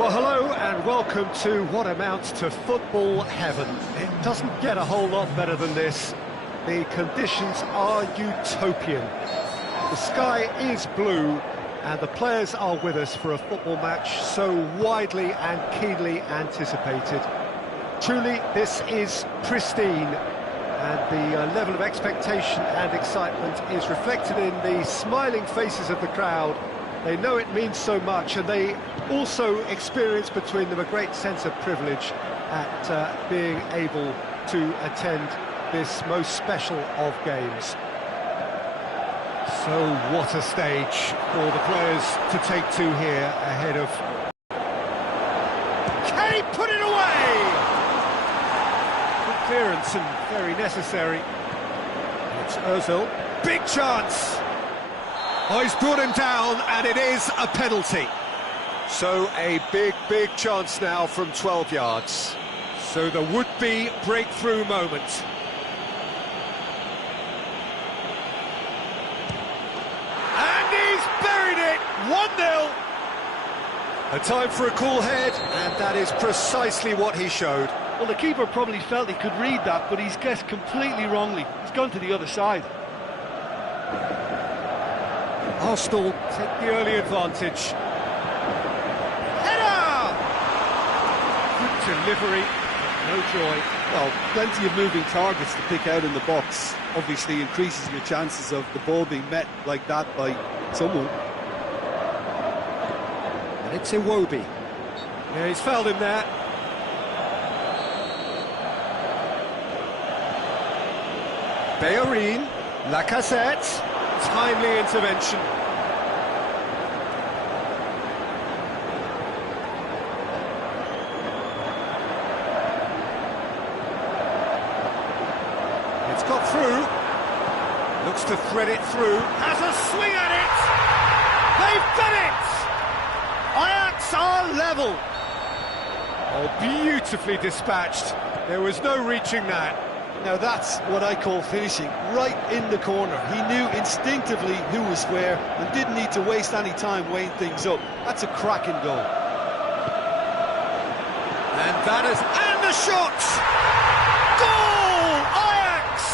Well, hello and welcome to what amounts to football heaven. It doesn't get a whole lot better than this. The conditions are utopian. The sky is blue and the players are with us for a football match so widely and keenly anticipated. Truly, this is pristine, and the level of expectation and excitement is reflected in the smiling faces of the crowd. They know it means so much, and they also experience between them a great sense of privilege at being able to attend this most special of games. So what a stage for the players to take to here ahead of... Can he put it away? Good clearance and very necessary. It's Ozil. Big chance! Oh, he's brought him down, and it is a penalty. So a big chance now from 12 yards. So the would-be breakthrough moment. And he's buried it! 1-0. A time for a cool head, and that is precisely what he showed. Well, the keeper probably felt he could read that, but he's guessed completely wrongly. He's gone to the other side. Arsenal take the early advantage. Header! Good delivery, no joy. Well, plenty of moving targets to pick out in the box. Obviously increases your chances of the ball being met like that by someone. And it's Iwobi. Yeah, he's fouled him there. Bellerin, Lacazette. Timely intervention. It's got through. Looks to thread it through. Has a swing at it! They've done it! Ajax are level. Oh, beautifully dispatched. There was no reaching that. Now that's what I call finishing, right in the corner. He knew instinctively who was where and didn't need to waste any time weighing things up. That's a cracking goal. And that is... And the shot! Goal! Ajax!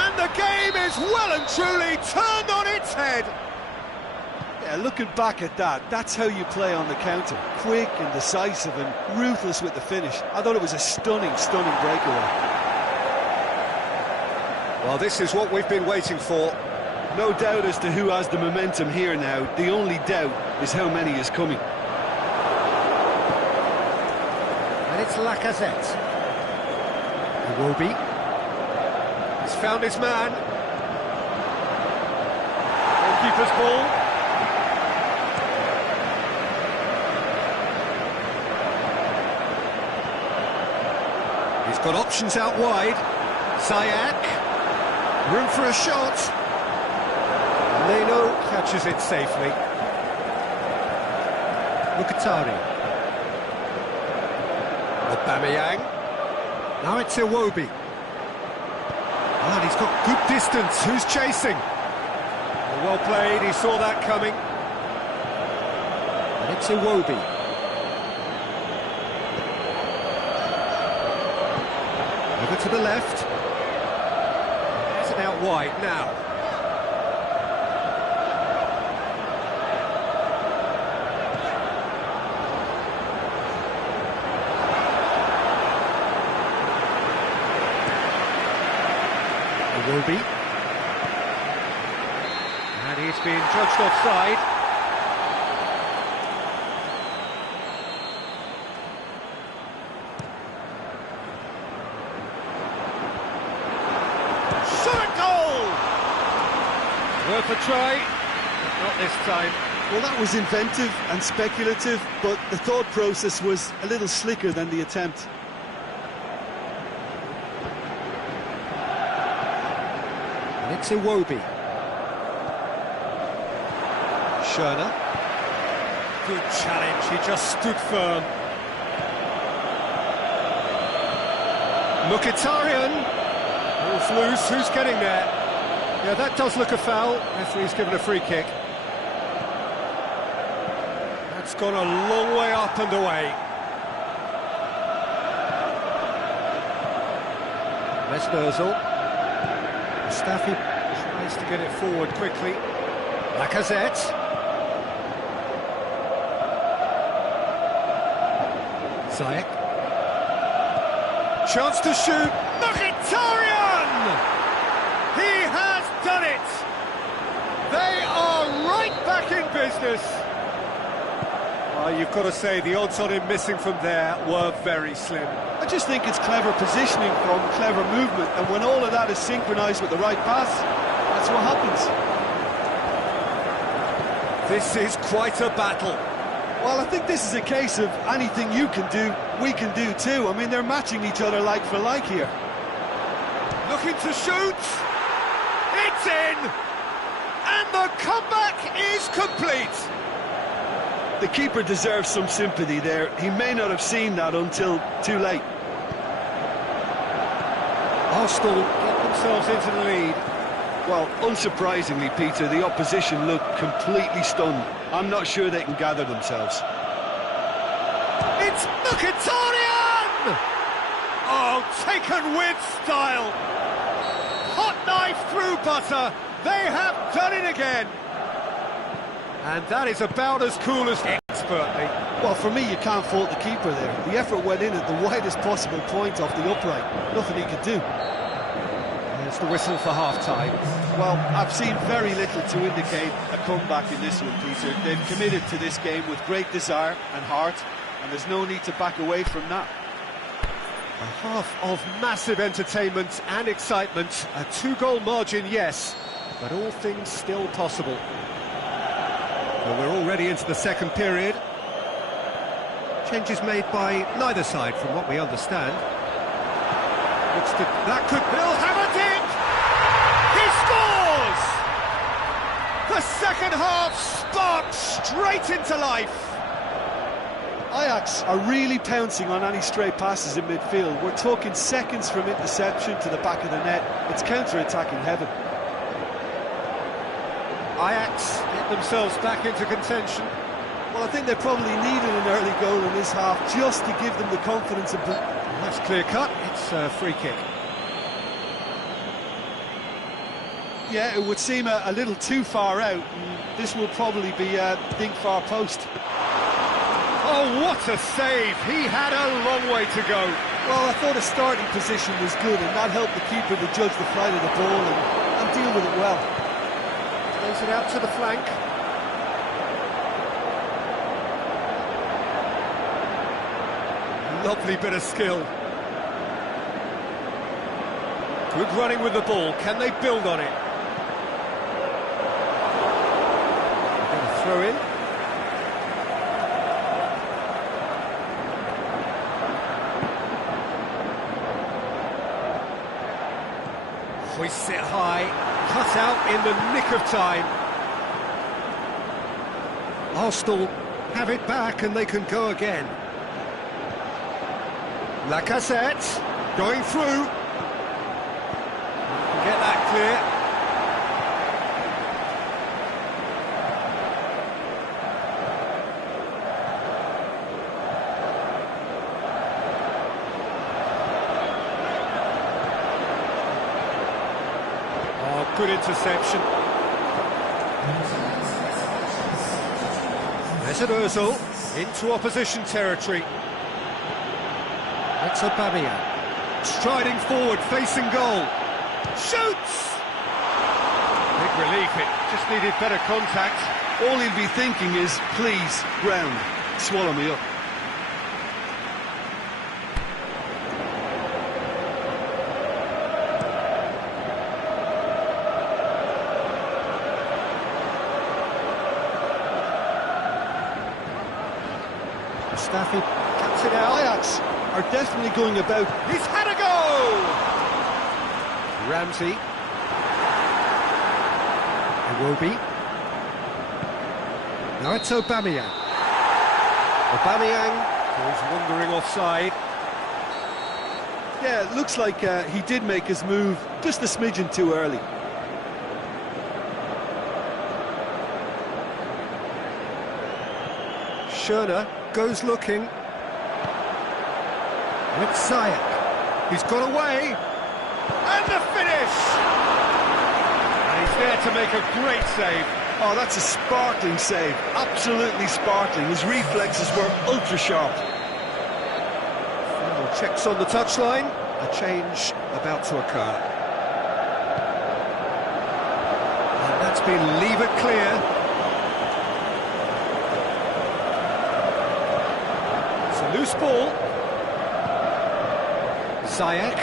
And the game is well and truly turned on its head. Yeah, looking back at that, that's how you play on the counter. Quick and decisive and ruthless with the finish. I thought it was a stunning breakaway. Well, this is what we've been waiting for. No doubt as to who has the momentum here now. The only doubt is how many is coming. And it's Lacazette. Iwobi. He's found his man. Goalkeeper's ball. He's got options out wide. Sayak. Room for a shot. Leno catches it safely. Dari. Aubameyang. Now it's Iwobi. And he's got good distance. Who's chasing? Well played, he saw that coming. And it's Iwobi. Over to the left. Out wide now. Iwobi. And he's been judged offside. Worth a try, not this time. Well, that was inventive and speculative, but the thought process was a little slicker than the attempt. And it's Iwobi. Schöner. Good challenge, he just stood firm. Mkhitaryan. Ball's loose, who's getting there? Yeah, that does look a foul. Referee's given a free kick. That's It's gone a long way up and away. Mesmerzel. Mustafi tries to get it forward quickly. Lacazette. Ziyech. Chance to shoot. Mkhitaryan! He has done it! They are right back in business. You've got to say, the odds on him missing from there were very slim. I just think it's clever positioning from clever movement, and when all of that is synchronised with the right pass, that's what happens. This is quite a battle. Well, I think this is a case of anything you can do, we can do too. I mean, they're matching each other like for like here. Looking to shoot. It's in! And the comeback is complete. The keeper deserves some sympathy there. He may not have seen that until too late. Arsenal get themselves into the lead. Well, unsurprisingly, Peter, the opposition look completely stunned. I'm not sure they can gather themselves. It's Mkhitaryan! Oh, taken with style. Hot knife through butter. They have done it again. And that is about as cool as expertly. Well, for me, you can't fault the keeper there. The effort went in at the widest possible point off the upright. Nothing he could do. There's the whistle for half-time. Well, I've seen very little to indicate a comeback in this one, Peter. They've committed to this game with great desire and heart, and there's no need to back away from that. A half of massive entertainment and excitement. A two-goal margin, yes, but all things still possible. Well, we're already into the second period. Changes made by neither side, from what we understand. That could... He'll have a dip! He scores! The second half sparks straight into life. Ajax are really pouncing on any stray passes in midfield. We're talking seconds from interception to the back of the net. It's counter-attacking heaven. Ajax get themselves back into contention. Well, I think they probably needed an early goal in this half just to give them the confidence of... That's clear-cut. It's a free kick. Yeah, it would seem a little too far out. This will probably be think far post. Oh, what a save! He had a long way to go. Well, I thought his starting position was good, and that helped the keeper to judge the flight of the ball and deal with it well. Plays it out to the flank. Lovely bit of skill. Good running with the ball. Can they build on it? Throw in. Hoists it high, cut out in the nick of time. Arsenal have it back and they can go again. Lacazette going through. Get that clear. Good interception. Mesmerzel into opposition territory. That's Aubameyang. Striding forward, facing goal. Shoots! Big relief, it just needed better contact. All he'll be thinking is, please, ground, swallow me up. Mustafi cuts it out. Ajax are definitely going about. He's had a go! Ramsey. Iwobi. Now it's Aubameyang. Aubameyang goes wandering offside. Yeah, it looks like he did make his move just a smidgen too early. Schöne goes looking. With Ziyech. He's got away. And the finish! And he's there to make a great save. Oh, that's a sparkling save. Absolutely sparkling. His reflexes were ultra sharp. Final checks on the touchline. A change about to occur. And that's been levered clear. It's a loose ball. Ziyech.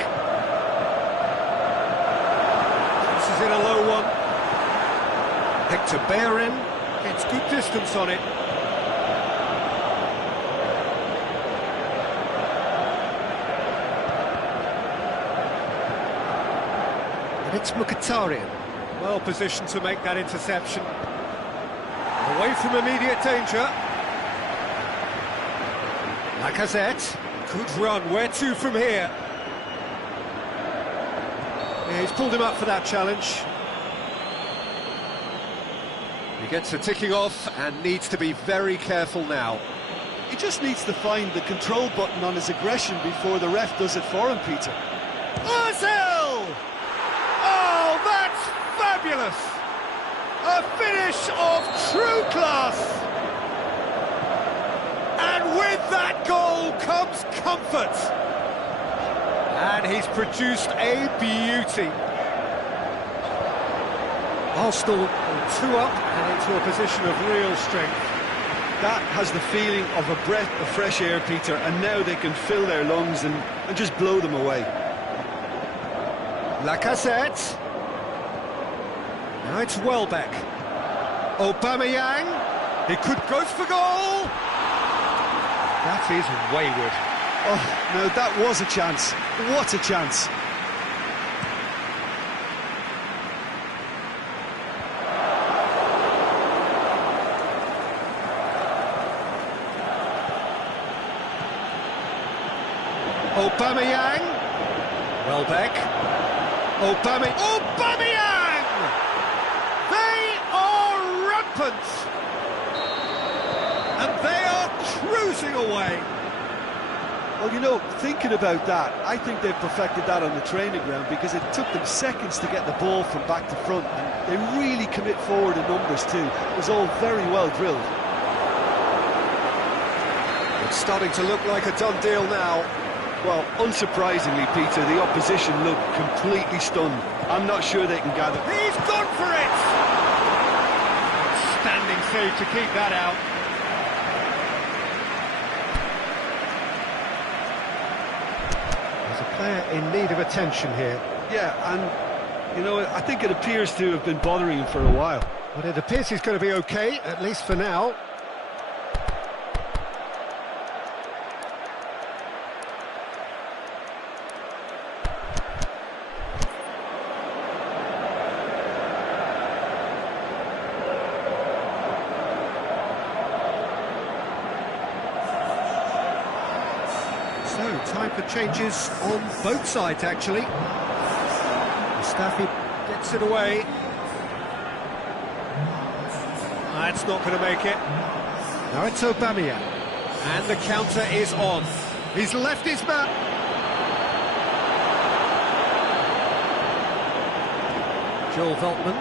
This is in a low one. Hector Bellerin gets good distance on it. And it's Mkhitaryan, well positioned to make that interception. Away from immediate danger. Lacazette, good run, where to from here? Yeah, he's pulled him up for that challenge. He gets a ticking off and needs to be very careful now. He just needs to find the control button on his aggression before the ref does it for him, Peter. Ozil! Oh, that's fabulous! A finish of true class! And with that goal comes comfort! And he's produced a beauty. Arsenal 2 up and into a position of real strength. That has the feeling of a breath of fresh air, Peter, and now they can fill their lungs and just blow them away. Lacazette. Now it's Welbeck. Aubameyang. He could go for goal. That is wayward. Oh, no, that was a chance. What a chance. Aubameyang. Welbeck. Aubameyang! They are rampant! And they are cruising away. Well, you know, thinking about that, I think they've perfected that on the training ground because it took them seconds to get the ball from back to front, and they really commit forward in numbers too. It was all very well drilled. It's starting to look like a done deal now. Well, unsurprisingly, Peter, the opposition look completely stunned. I'm not sure they can gather. He's gone for it! Standing save to keep that out. There's a player in need of attention here. Yeah, and, you know, I think it appears to have been bothering him for a while. But it appears he's going to be okay, at least for now. So, time for changes on both sides, actually. Mustafi gets it away. That's not going to make it. Now it's Aubameyang. And the counter is on. He's left his man. Joel Veltman.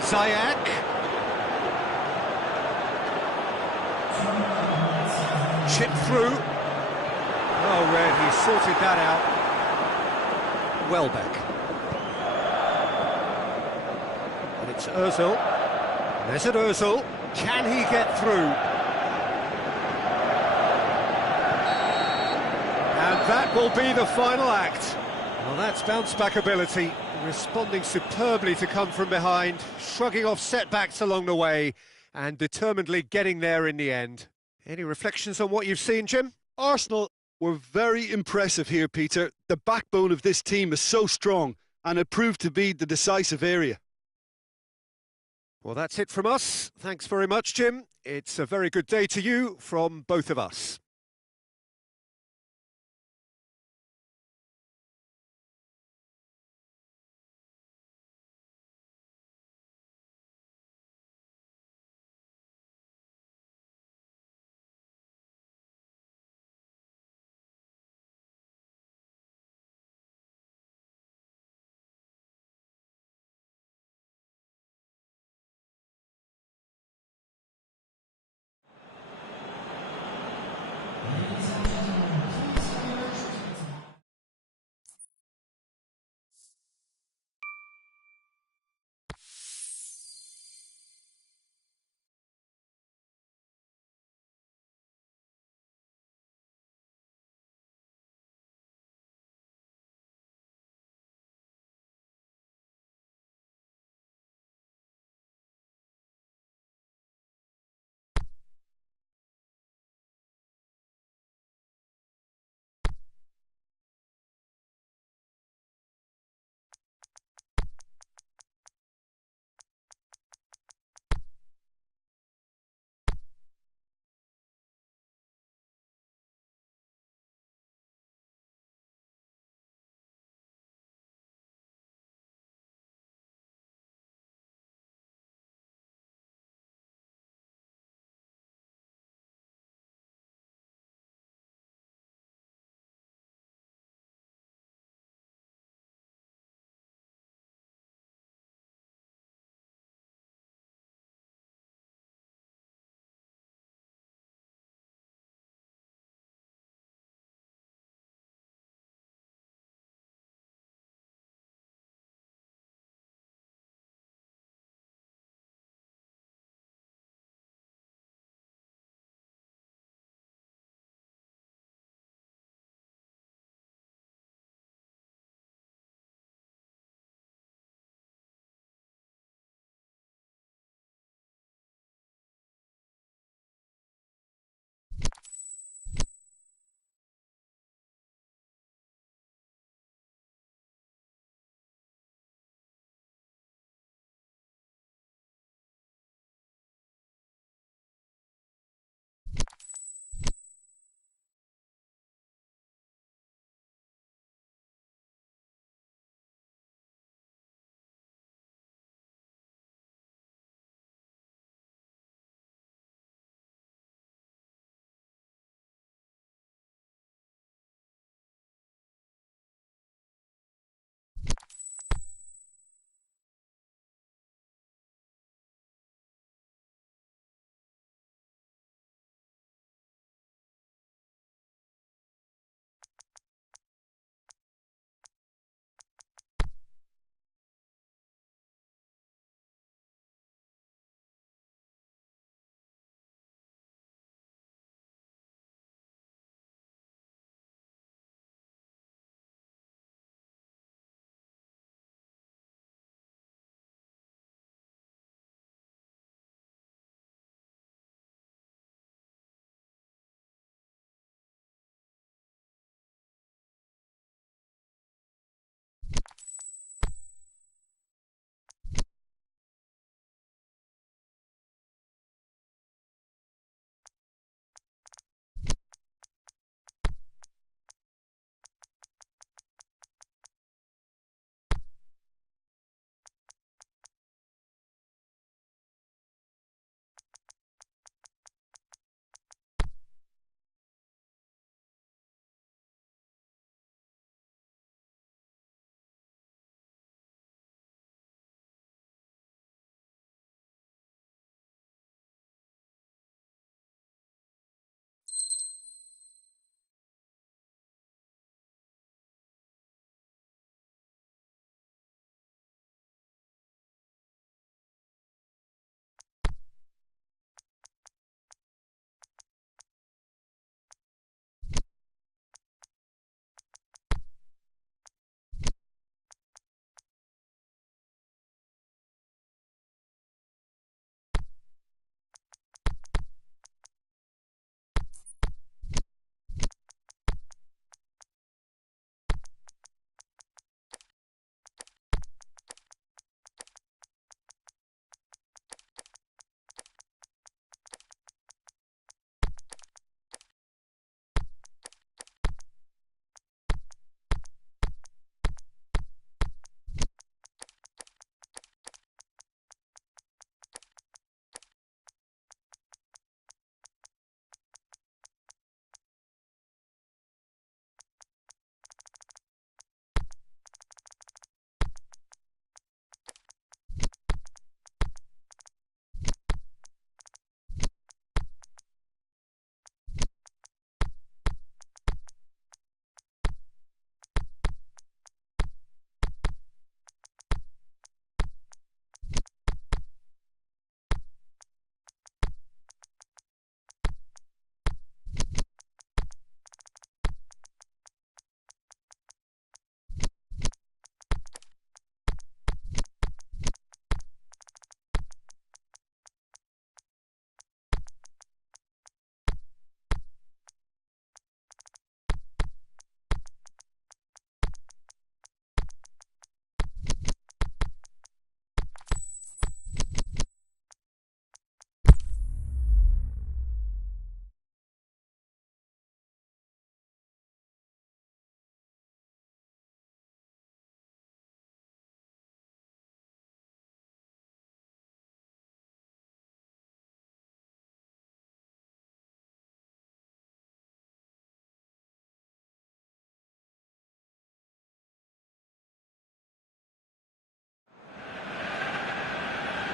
Ziyech. Chip through. Oh, Red, he sorted that out. Welbeck. And it's Ozil. There's it, Ozil. Can he get through? And that will be the final act. Well, that's bounce-back ability, responding superbly to come from behind, shrugging off setbacks along the way, and determinedly getting there in the end. Any reflections on what you've seen, Jim? Arsenal were very impressive here, Peter. The backbone of this team is so strong, and it proved to be the decisive area. Well, that's it from us. Thanks very much, Jim. It's a very good day to you from both of us.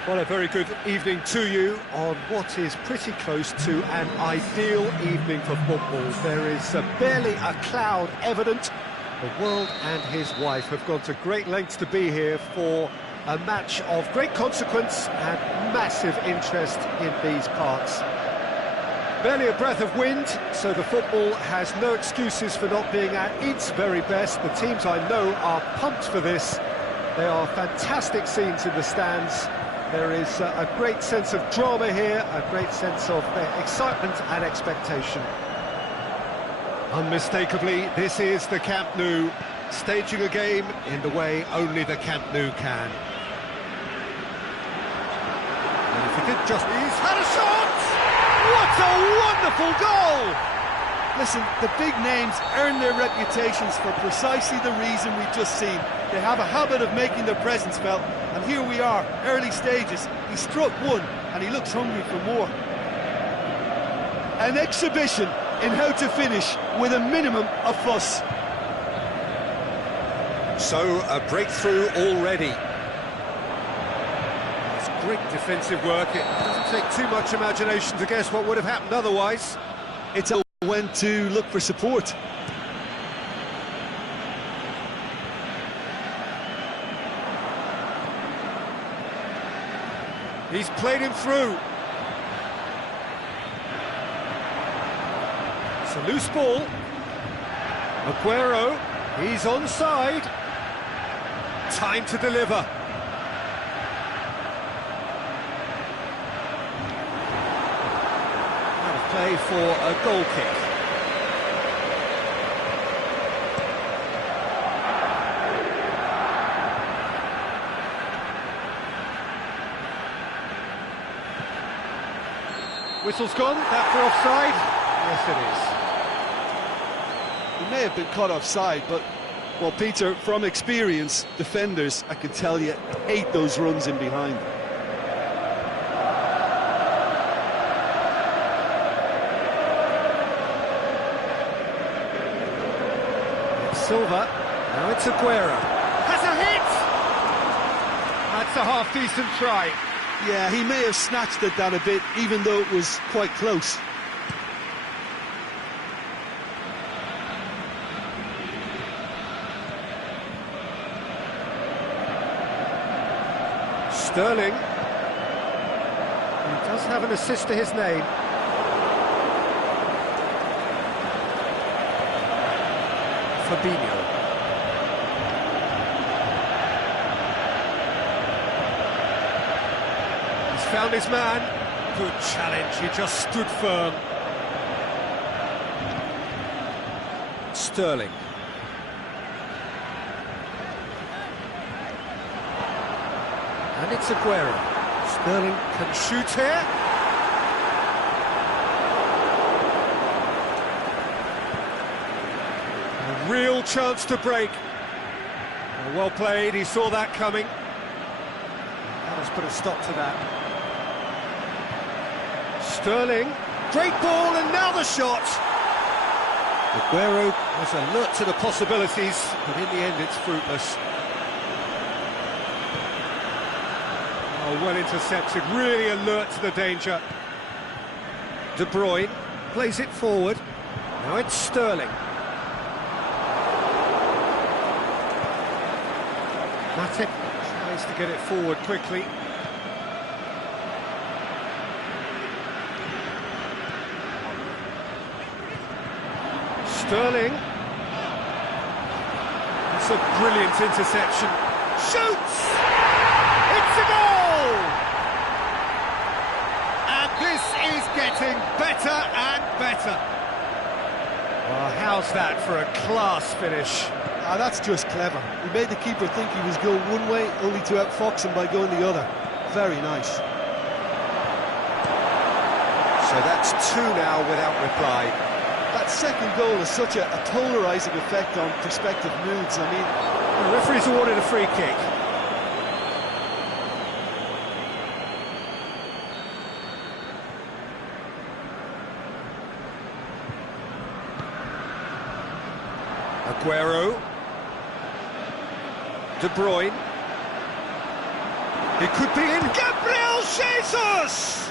Well, a very good evening to you on what is pretty close to an ideal evening for football. There is barely a cloud evident. The world and his wife have gone to great lengths to be here for a match of great consequence and massive interest in these parts. Barely a breath of wind, so the football has no excuses for not being at its very best. The teams I know are pumped for this. There are fantastic scenes in the stands. There is a great sense of drama here, a great sense of excitement and expectation. Unmistakably, this is the Camp Nou, staging a game in the way only the Camp Nou can. And if he did just... He's had a shot! What a wonderful goal! Listen, the big names earn their reputations for precisely the reason we've just seen. They have a habit of making their presence felt, and here we are, early stages. He struck one, and he looks hungry for more. An exhibition in how to finish with a minimum of fuss. So, a breakthrough already. It's great defensive work. It doesn't take too much imagination to guess what would have happened otherwise. It's when to look for support. He's played him through. It's a loose ball. Aguero, he's onside. Time to deliver. Out of play for a goal kick. Whistle's gone, that for offside? Yes, it is. He may have been caught offside, but, well, Peter, from experience, defenders, I can tell you, hate those runs in behind. It's Silva, now it's Aguero. Has a hit! That's a half-decent try. Yeah, he may have snatched at that a bit, even though it was quite close. Sterling. He does have an assist to his name. Fabinho. Found his man. Good challenge, he just stood firm. Sterling. And it's Aguero. Sterling can shoot here. A real chance to break. Well played, he saw that coming. Let's put a stop to that. Sterling, great ball, and now the shot. Aguero was alert to the possibilities, but in the end it's fruitless. Oh, well intercepted, really alert to the danger. De Bruyne plays it forward. Now it's Sterling. Matic tries to get it forward quickly. Sterling. It's a brilliant interception. Shoots! It's a goal! And this is getting better and better. Well, how's that for a class finish? That's just clever. He made the keeper think he was going one way, only to outfox him by going the other. Very nice. So that's two now without reply. That second goal has such a polarising effect on prospective moods. I mean, the referee's awarded a free kick. Aguero. De Bruyne. It could be in. Gabriel Jesus!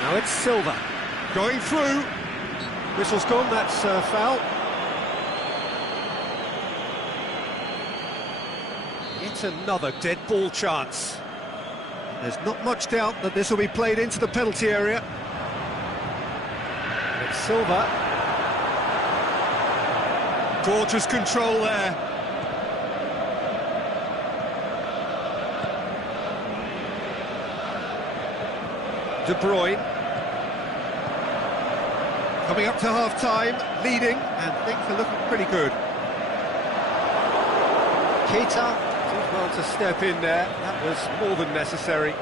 Now it's Silva. Going through. Whistle's gone, that's foul. Yet another dead ball chance. There's not much doubt that this will be played into the penalty area. It's Silva. Gorgeous control there. De Bruyne. Coming up to half-time, leading, and things are looking pretty good. Keita did well to step in there. That was more than necessary.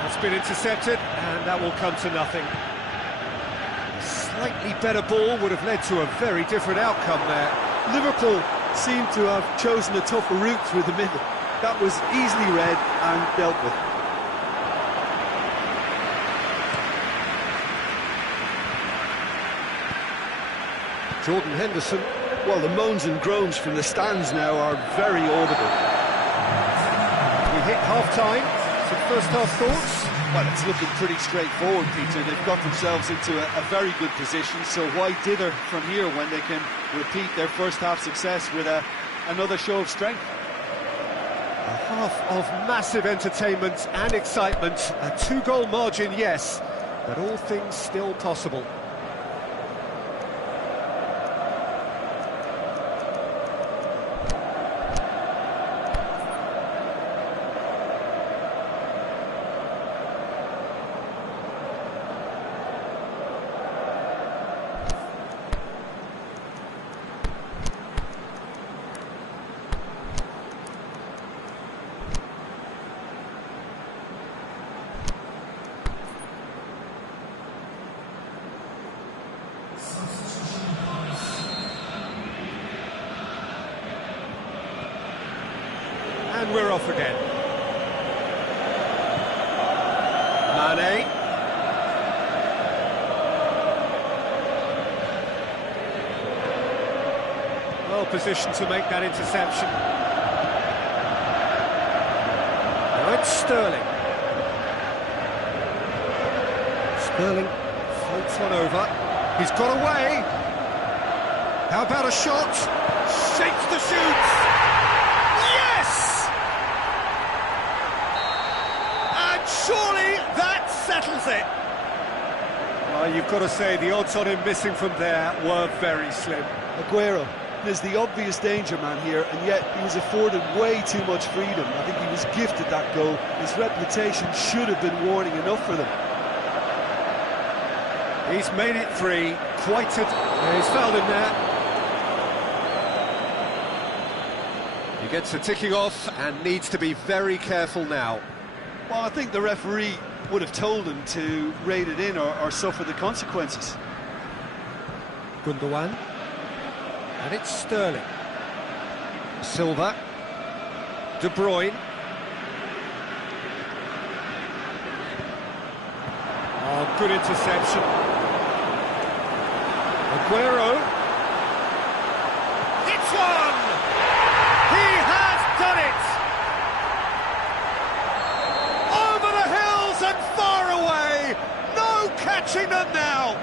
That's been intercepted, and that will come to nothing. A slightly better ball would have led to a very different outcome there. Liverpool seem to have chosen a tougher route through the middle. That was easily read and dealt with. Jordan Henderson. Well, the moans and groans from the stands now are very audible. We hit half-time. Some first-half thoughts? Well, it's looking pretty straightforward, Peter. They've got themselves into a very good position, so why dither from here when they can repeat their first-half success with another show of strength? A half of massive entertainment and excitement. A 2-goal margin, yes, but all things still possible. And we're off again. Mane. Well positioned to make that interception. Now it's Sterling. Sterling floats one over. He's got away. How about a shot? Shakes the shoots. Surely that settles it. Well, you've got to say the odds on him missing from there were very slim. Aguero is the obvious danger man here, and yet he was afforded way too much freedom. I think he was gifted that goal. His reputation should have been warning enough for them. He's made it 3. He's fouled him there. He gets a ticking off and needs to be very careful now. Well, I think the referee would have told him to rate it in or suffer the consequences. Gundogan. And it's Sterling. Silva. De Bruyne. Oh, good interception. Aguero. It's one! He has done it! And far away, no catching them now.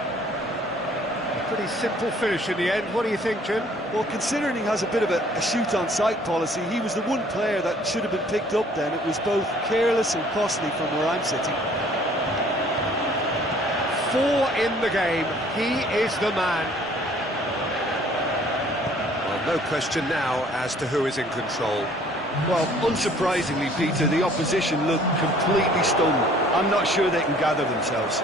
A pretty simple finish in the end. What do you think, Jim? Well, considering he has a bit of a shoot-on-sight policy, he was the one player that should have been picked up then. It was both careless and costly from where I'm sitting. 4 in the game. He is the man. Well, no question now as to who is in control. Well, unsurprisingly, Peter, the opposition look completely stunned. I'm not sure they can gather themselves.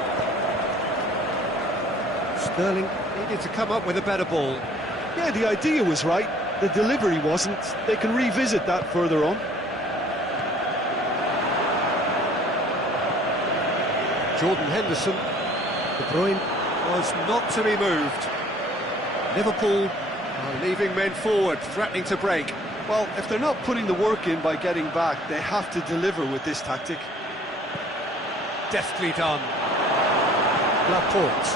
Sterling needed to come up with a better ball. Yeah, the idea was right. The delivery wasn't. They can revisit that further on. Jordan Henderson. De Bruyne was not to be moved. Liverpool are leaving men forward, threatening to break. Well, if they're not putting the work in by getting back, they have to deliver with this tactic. Deftly done. Laporte.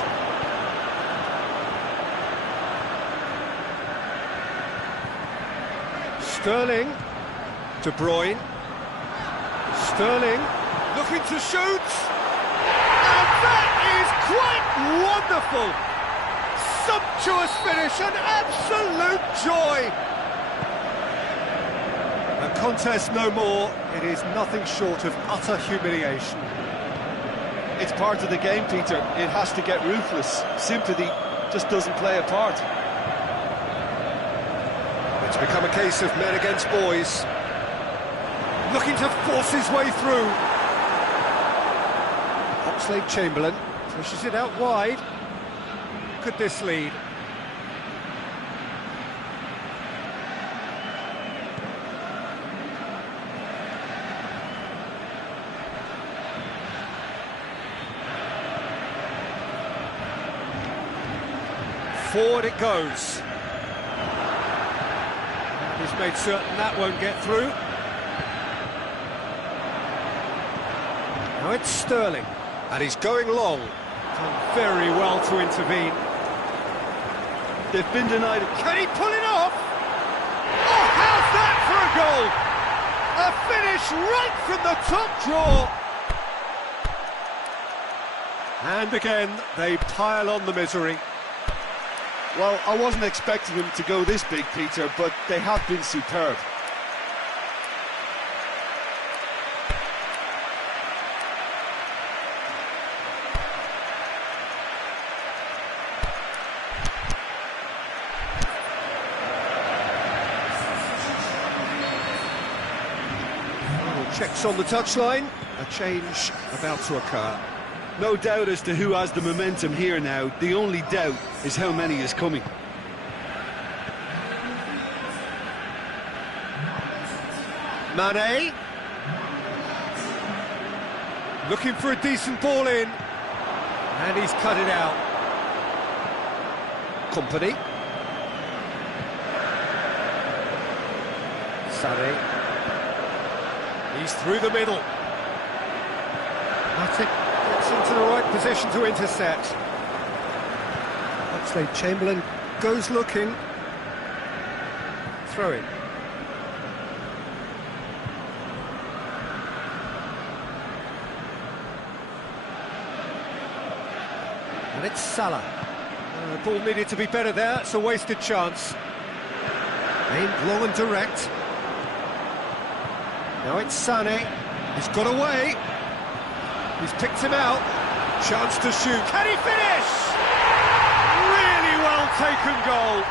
Sterling. De Bruyne. Sterling looking to shoot. And that is quite wonderful. Sumptuous finish, an absolute joy. A contest no more. It is nothing short of utter humiliation. It's part of the game, Peter. It has to get ruthless. Sympathy just doesn't play a part. It's become a case of men against boys. Looking to force his way through. Oxlade-Chamberlain pushes it out wide. Could this lead? Forward it goes. He's made certain that won't get through. Now it's Sterling, and he's going long. Done very well to intervene. They've been denied it. Can he pull it off? Oh, how's that for a goal? A finish right from the top draw. And again, they pile on the misery. Well, I wasn't expecting them to go this big, Peter, but they have been superb. Checks on the touchline. A change about to occur. No doubt as to who has the momentum here now. The only doubt is how many is coming. Mane. Looking for a decent ball in. And he's cut it out. Company. Dari. He's through the middle. Matic gets into the right position to intercept. Oxlade-Chamberlain goes looking. Throw in. And it's Salah. The ball needed to be better there. It's a wasted chance. Aimed long and direct. Now it's Sané. He's got away. He's picked him out. Chance to shoot. Can he finish? Really well taken goal.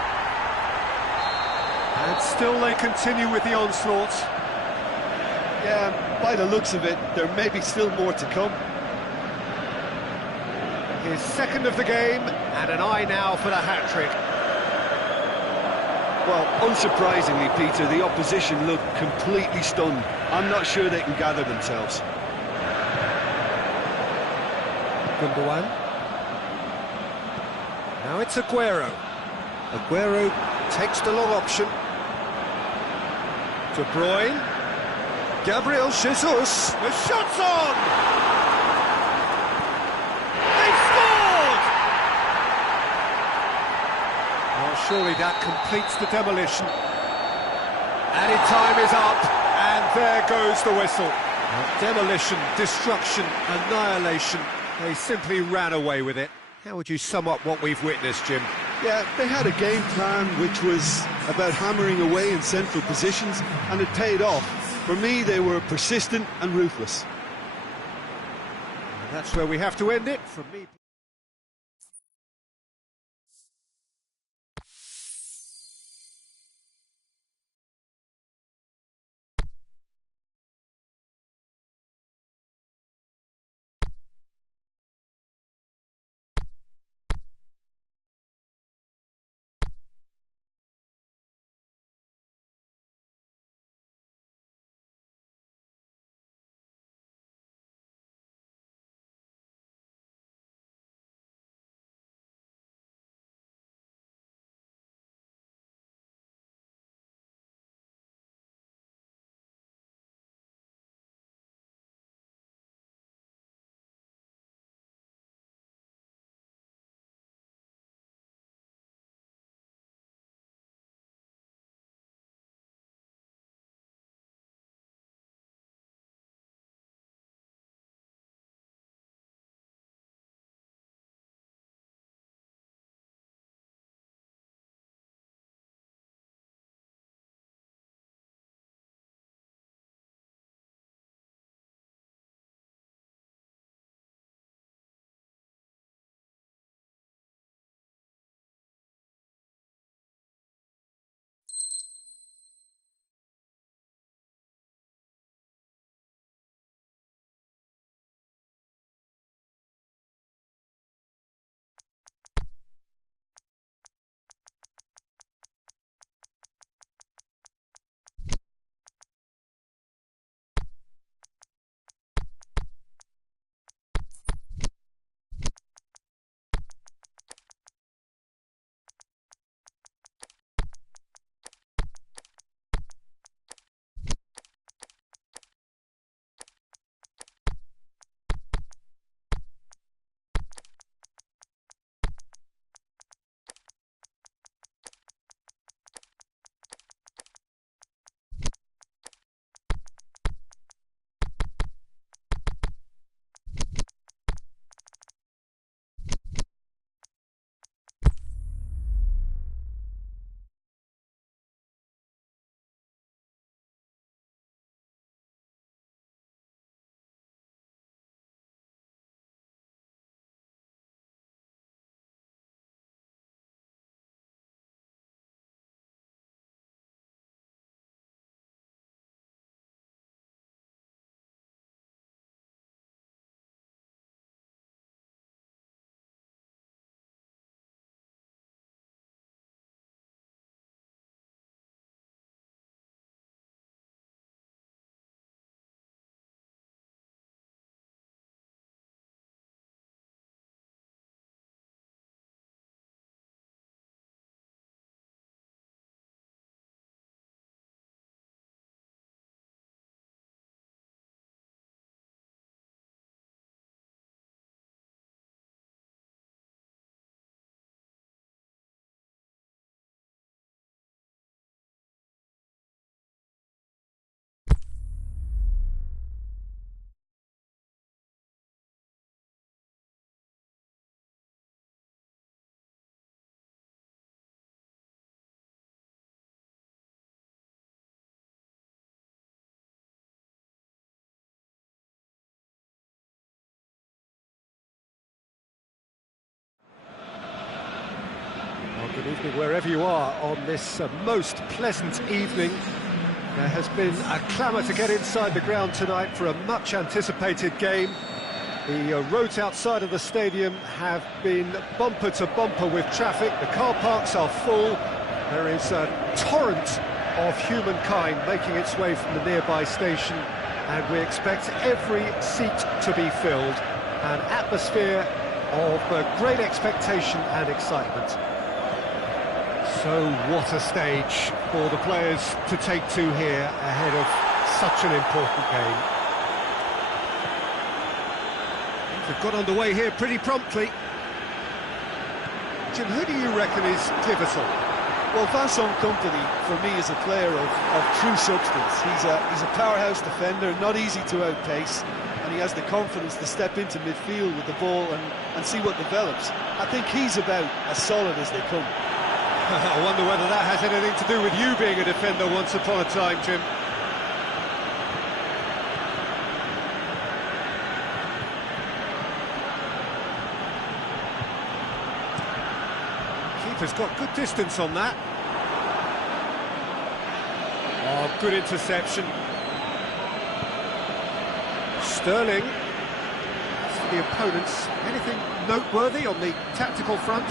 And still they continue with the onslaught. Yeah, by the looks of it, there may be still more to come. His second of the game, and an eye now for the hat-trick. Well, unsurprisingly, Peter, the opposition look completely stunned. I'm not sure they can gather themselves. Gundogan. Now it's Aguero. Aguero takes the long option. De Bruyne. Gabriel Jesus. The shot's on! They've scored! Well, surely that completes the demolition. Added time is up, and there goes the whistle. Demolition, destruction, annihilation. They simply ran away with it. How would you sum up what we've witnessed, Jim? Yeah, they had a game plan which was about hammering away in central positions, and it paid off. For me, they were persistent and ruthless. That's where we have to end it. From me. Good evening wherever you are on this most pleasant evening. There has been a clamour to get inside the ground tonight for a much anticipated game. The roads outside of the stadium have been bumper to bumper with traffic. The car parks are full. There is a torrent of humankind making its way from the nearby station, and we expect every seat to be filled. An atmosphere of great expectation and excitement. So what a stage for the players to take to here ahead of such an important game. They've got underway here pretty promptly. Jim, who do you reckon is pivotal? Well, Vincent Kompany, for me, is a player of true substance. He's a powerhouse defender, not easy to outpace, and he has the confidence to step into midfield with the ball and see what develops. I think he's about as solid as they come. I wonder whether that has anything to do with you being a defender once upon a time, Jim. Keeper's got good distance on that. Oh, good interception. Sterling. As for the opponents, anything noteworthy on the tactical front?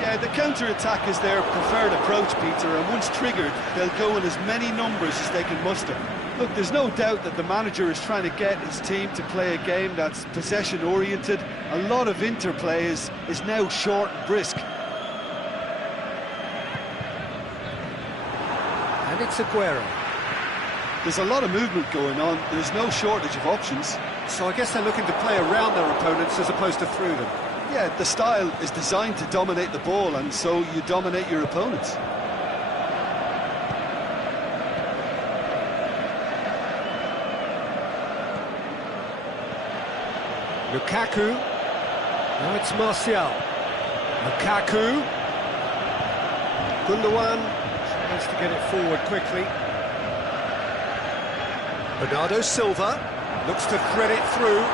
Yeah, the counter-attack is their preferred approach, Peter, and once triggered, they'll go in as many numbers as they can muster. Look, there's no doubt that the manager is trying to get his team to play a game that's possession-oriented. A lot of interplay is now short and brisk. And it's Aguero. There's a lot of movement going on. There's no shortage of options. So I guess they're looking to play around their opponents as opposed to through them. Yeah, the style is designed to dominate the ball, and so you dominate your opponents. Lukaku. Now it's Martial. Lukaku. Gundogan tries to get it forward quickly. Bernardo Silva looks to thread it through.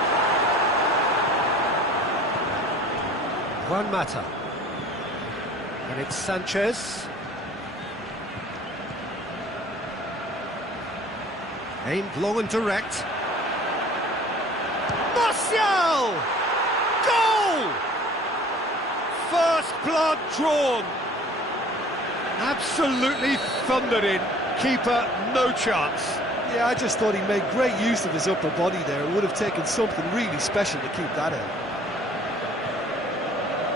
Juan Mata. And it's Sanchez. Aimed long and direct. Martial! Goal! First blood drawn. Absolutely thundered in. Keeper, no chance. Yeah, I just thought he made great use of his upper body there. It would have taken something really special to keep that out.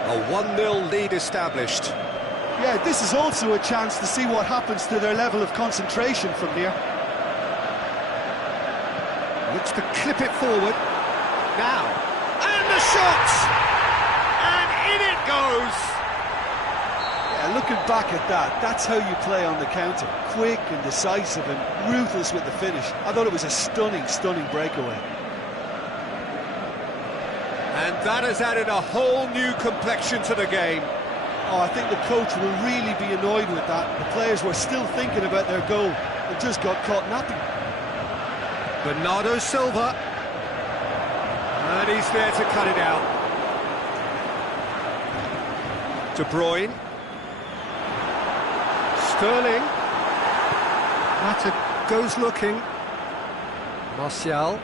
A 1-0 lead established. Yeah, this is also a chance to see what happens to their level of concentration from here. Looks to clip it forward. Now. And the shot! And in it goes! Yeah, looking back at that, that's how you play on the counter. Quick and decisive and ruthless with the finish. I thought it was a stunning, stunning breakaway. And that has added a whole new complexion to the game. Oh, I think the coach will really be annoyed with that. The players were still thinking about their goal and just got caught napping. Bernardo Silva. And he's there to cut it out. De Bruyne. Sterling. Mata goes looking. Martial.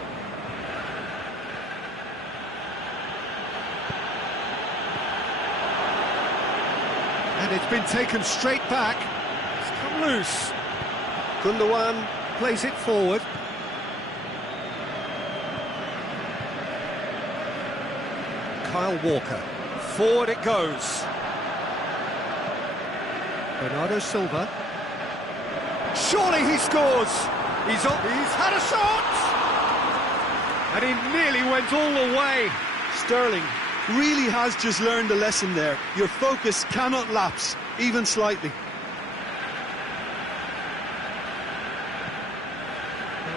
And it's been taken straight back. It's come loose. Gundogan plays it forward. Kyle Walker. Forward it goes. Bernardo Silva. Surely he scores! He's had a shot! And he nearly went all the way. Sterling really has just learned a lesson there. Your focus cannot lapse, even slightly.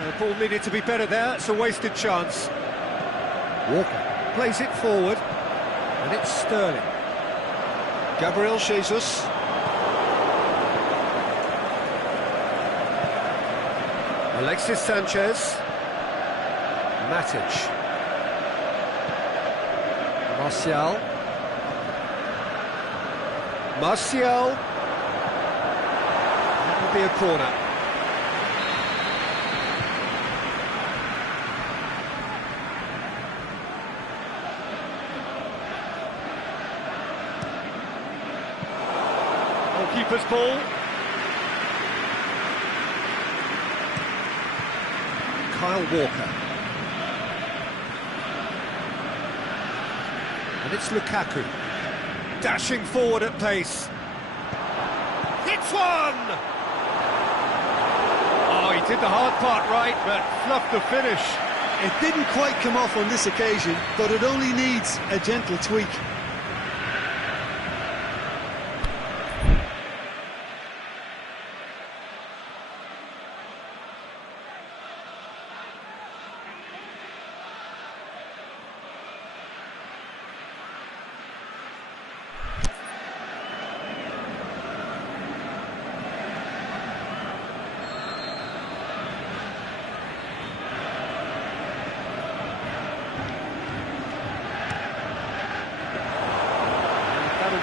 The ball needed to be better there. It's a wasted chance. Walker plays it forward. And it's Sterling. Gabriel Jesus. Alexis Sanchez. Matic. Martial. Martial. That will be a corner. Keeper's ball. Kyle Walker. And it's Lukaku. Dashing forward at pace. Hits one! Oh, he did the hard part right, but fluffed the finish. It didn't quite come off on this occasion, but it only needs a gentle tweak.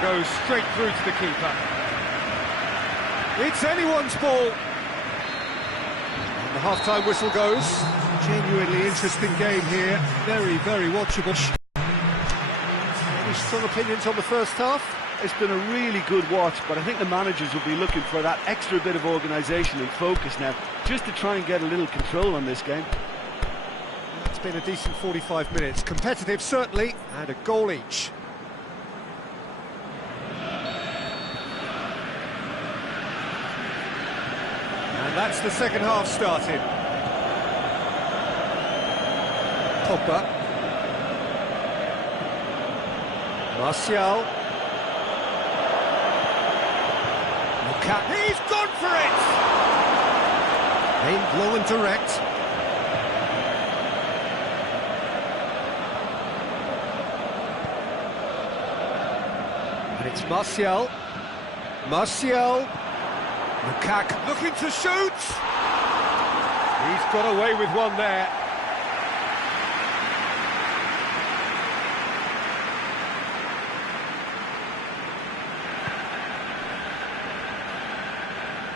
Goes straight through to the keeper. It's anyone's ball. And the half-time whistle goes. Genuinely interesting game here. Very, very watchable. Any strong opinions on the first half? It's been a really good watch, but I think the managers will be looking for that extra bit of organisation and focus now, just to try and get a little control on this game. It's been a decent 45 minutes. Competitive, certainly, and a goal each. That's the second half started. Pogba. Martial. Lukaku. He's gone for it! Aimed low and direct. And it's Martial. Martial. Lukaku looking to shoot! He's got away with one there.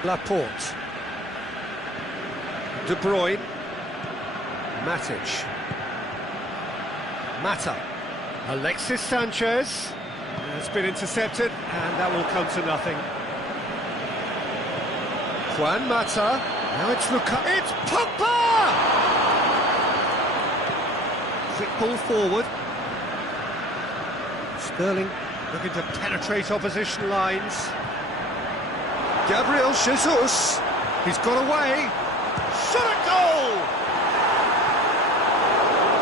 Laporte. De Bruyne. Matic. Mata. Alexis Sanchez. It's been intercepted, and that will come to nothing. Juan Mata, now it's Lukaku, it's Pogba! Quick ball forward. Sterling looking to penetrate opposition lines. Gabriel Jesus, he's got away. Shot a goal!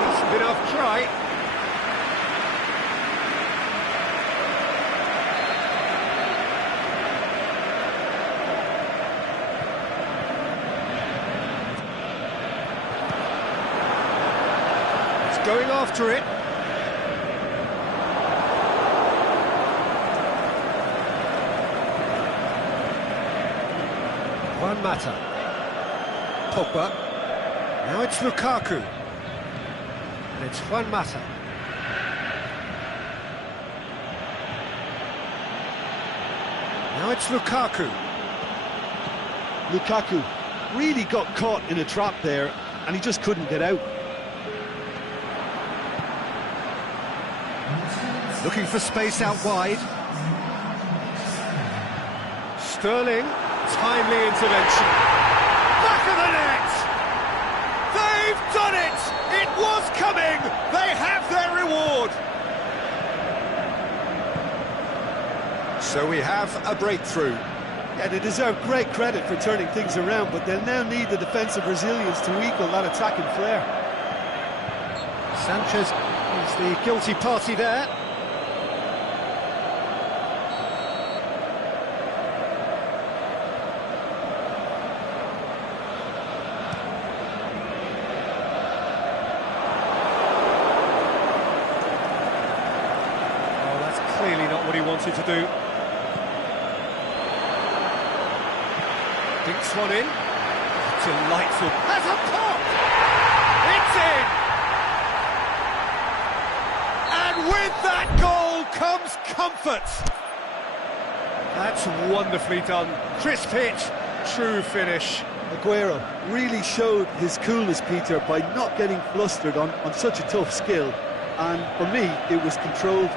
Decent enough try. Going after it. Juan Mata. Pogba. Now it's Lukaku. And it's Juan Mata. Now it's Lukaku. Lukaku really got caught in a trap there, and he just couldn't get out. Looking for space out wide. Sterling, timely intervention. Back of the net! They've done it! It was coming! They have their reward! So we have a breakthrough. Yeah, they deserve great credit for turning things around, but they'll now need the defensive resilience to equal that attacking flair. Sanchez is the guilty party there. Clearly not what he wanted to do. Dinks one in. Delightful. Has a pop! It's in! And with that goal comes comfort. That's wonderfully done. Crisp hit, true finish. Aguero really showed his coolness, Peter, by not getting flustered on such a tough skill. And for me, it was controlled.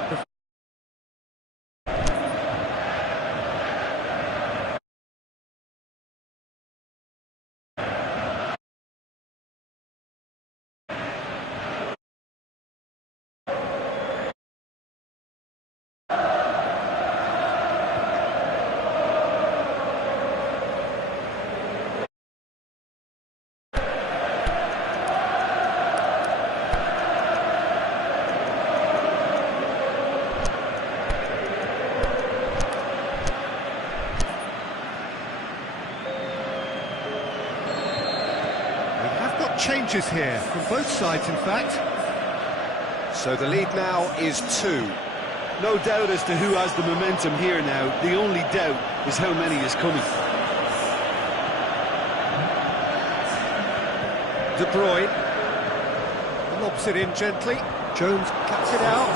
Changes here from both sides, in fact. So the lead now is 2. No doubt as to who has the momentum here now. The only doubt is how many is coming. De Bruyne lobs it in gently. Jones cuts it out.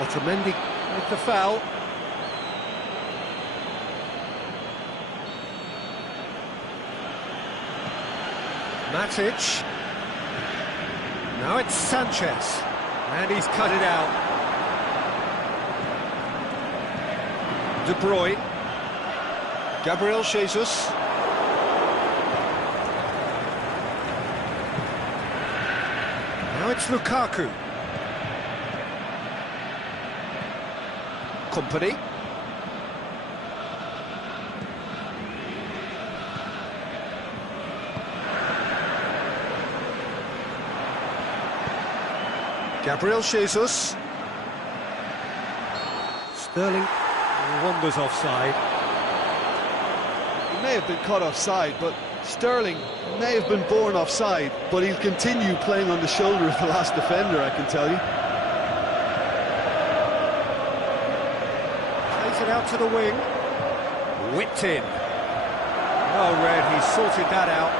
Otamendi with the foul. Matic. Now it's Sanchez. And he's cut it out. De Bruyne. Gabriel Jesus. Now it's Lukaku. Company. Gabriel Jesus. Sterling wanders offside. He may have been caught offside, but Sterling may have been born offside, but he'll continue playing on the shoulder of the last defender, I can tell you. It out to the wing, whipped in. Well read, he sorted that out.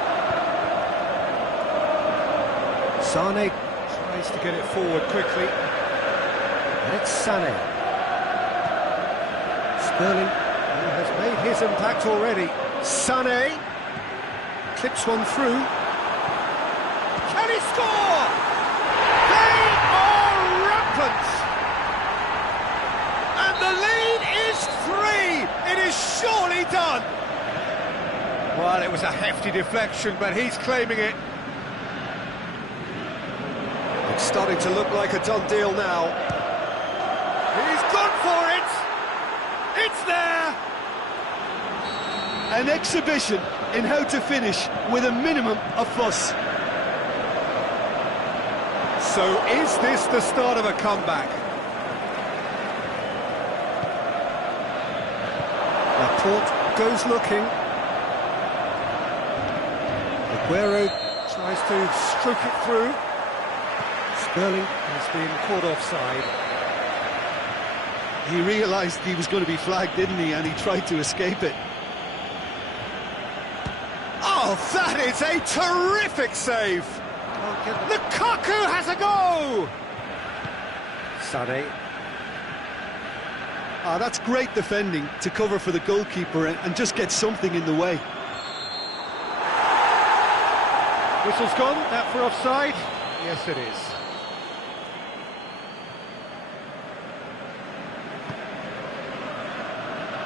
Sane tries to get it forward quickly. And it's Sané. Sterling, who has made his impact already. Sané clips one through. Can he score? They are rampant! And the lead is 3! It is surely done! Well, it was a hefty deflection, but he's claiming it. It's starting to look like a done deal now. He's gone for it! It's there! An exhibition in how to finish with a minimum of fuss. So is this the start of a comeback? Laporte goes looking. Aguero tries to stroke it through. Sterling has been caught offside. He realised he was going to be flagged, didn't he? And he tried to escape it. Oh, that is a terrific save! Lukaku has a go! Sané. Ah, that's great defending to cover for the goalkeeper and just get something in the way. Whistle's gone, that for offside? Yes, it is.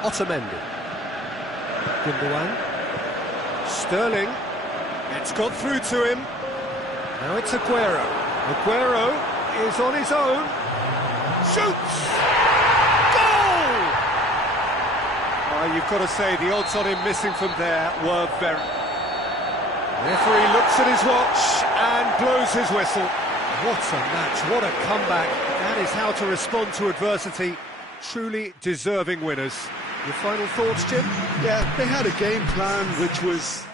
Otamendi. Gundogan. Sterling. It's got through to him. Now it's Aguero. Aguero is on his own. Shoots! Goal! Oh, you've got to say, the odds on him missing from there were very... Referee looks at his watch and blows his whistle. What a match, what a comeback. That is how to respond to adversity. Truly deserving winners. Your final thoughts, Jim? Yeah, they had a game plan which was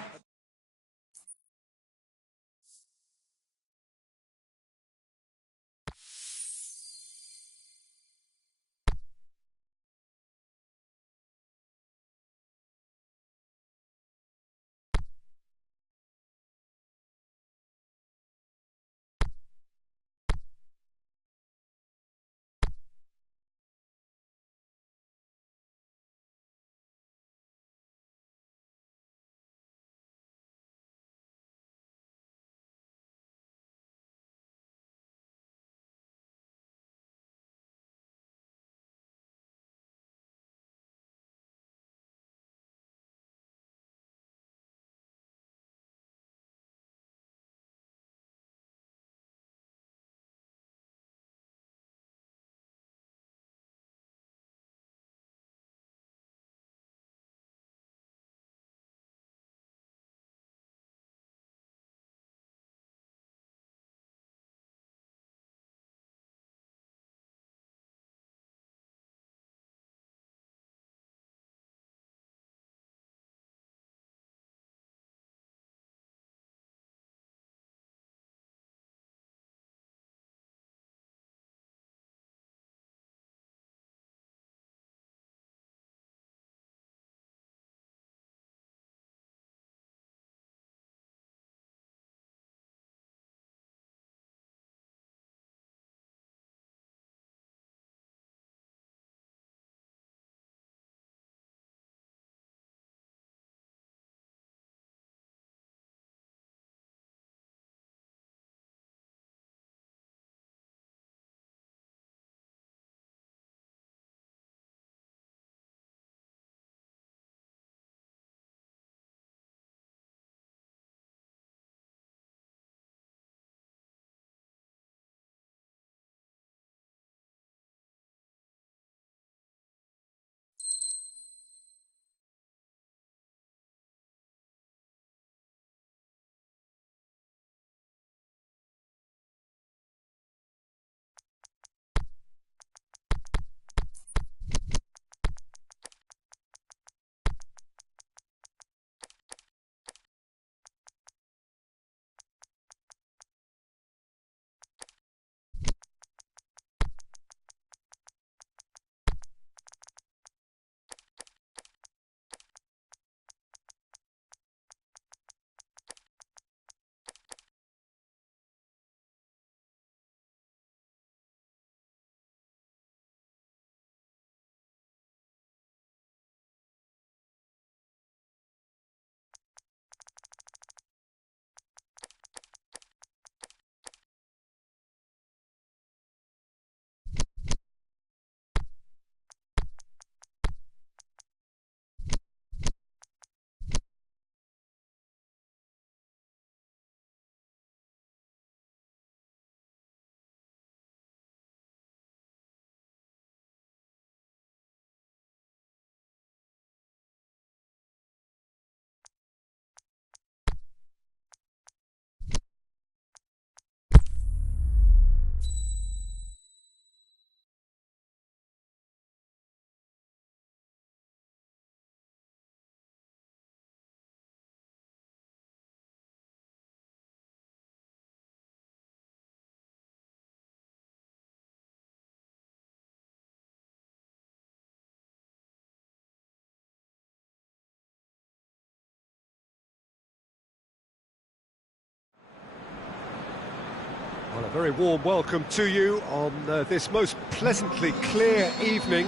Well, a very warm welcome to you on this most pleasantly clear evening.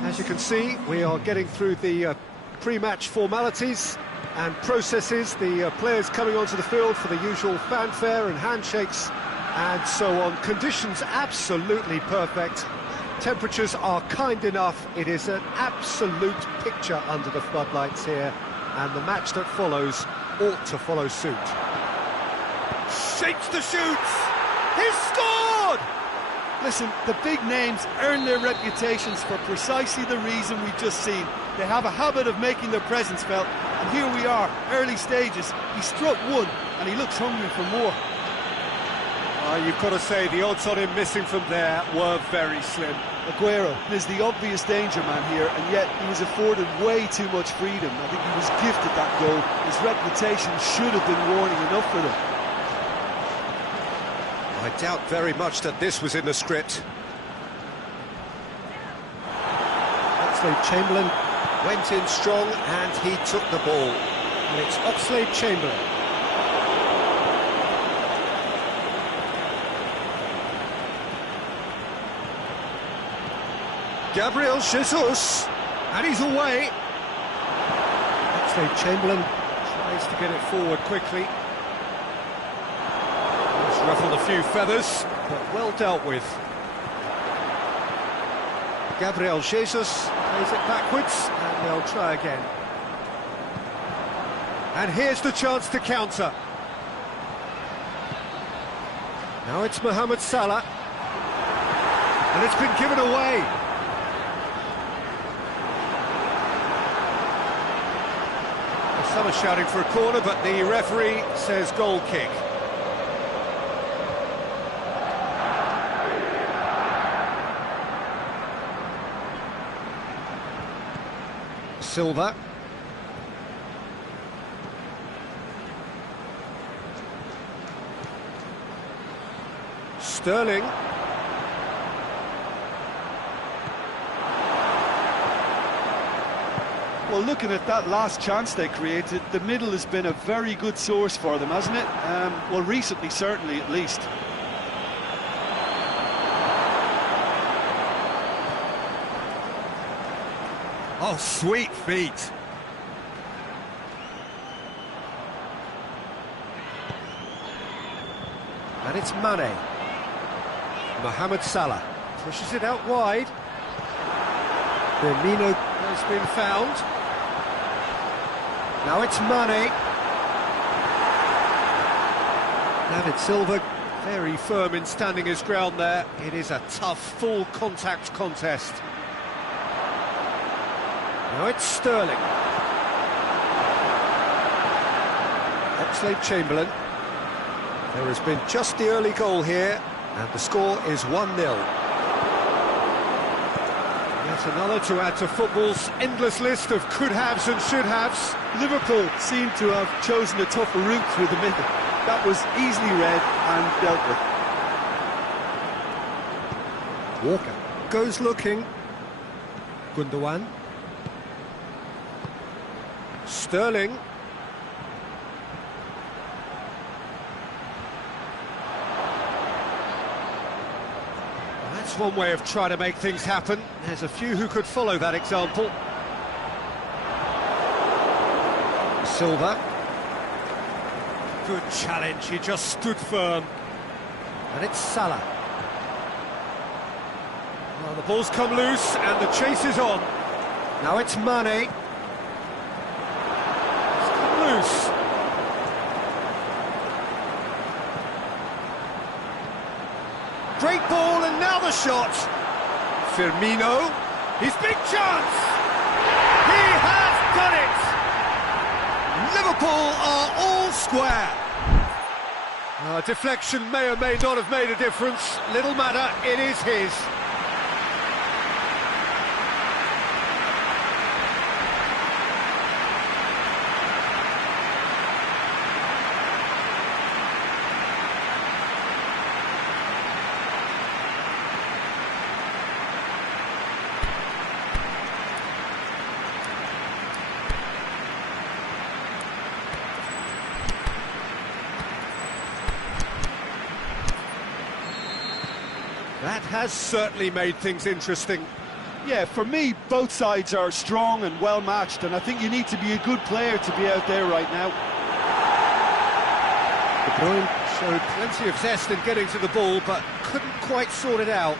As you can see, we are getting through the pre-match formalities and processes, the players coming onto the field for the usual fanfare and handshakes and so on. Conditions absolutely perfect. Temperatures are kind enough. It is an absolute picture under the floodlights here, and the match that follows ought to follow suit. Shapes the shoots! He's scored! Listen, the big names earn their reputations for precisely the reason we've just seen. They have a habit of making their presence felt, and here we are, early stages. He struck one, and he looks hungry for more. You've got to say, the odds on him missing from there were very slim. Aguero is the obvious danger man here, and yet he was afforded way too much freedom. I think he was gifted that goal. His reputation should have been warning enough for them. I doubt very much that this was in the script. Oxlade-Chamberlain went in strong and he took the ball. And it's Oxlade-Chamberlain. Gabriel Jesus, and he's away. Oxlade-Chamberlain tries to get it forward quickly. He's ruffled a few feathers, but well dealt with. Gabriel Jesus plays it backwards, and they'll try again. And here's the chance to counter. Now it's Mohamed Salah, and it's been given away. Some are shouting for a corner, but the referee says goal kick. Silva. Sterling. Well, looking at that last chance they created, the middle has been a very good source for them, hasn't it? Well, recently, certainly, at least. Oh, sweet feet. And it's Mane. Mohamed Salah pushes it out wide. Firmino has been found. Now it's Mane. David Silva, very firm in standing his ground there. It is a tough, full contact contest. Now it's Sterling. Oxlade-Chamberlain. There has been just the early goal here, and the score is 1-0. Yet another to add to football's endless list of could-haves and should-haves. Liverpool seem to have chosen a tougher route through the middle. That was easily read and dealt with. Walker goes looking. Gundogan. Sterling. That's one way of trying to make things happen. There's a few who could follow that example. Silva. Good challenge, he just stood firm. And it's Salah. Well, the ball's come loose and the chase is on. Now it's Mane. It's come loose. Great ball, and now the shot. Firmino, his big chance. He has done it. Liverpool are all square. Deflection may or may not have made a difference. Little matter, it is his. That has certainly made things interesting. Yeah, for me, both sides are strong and well matched, and I think you need to be a good player to be out there right now. De Bruyne showed plenty of zest in getting to the ball, but couldn't quite sort it out.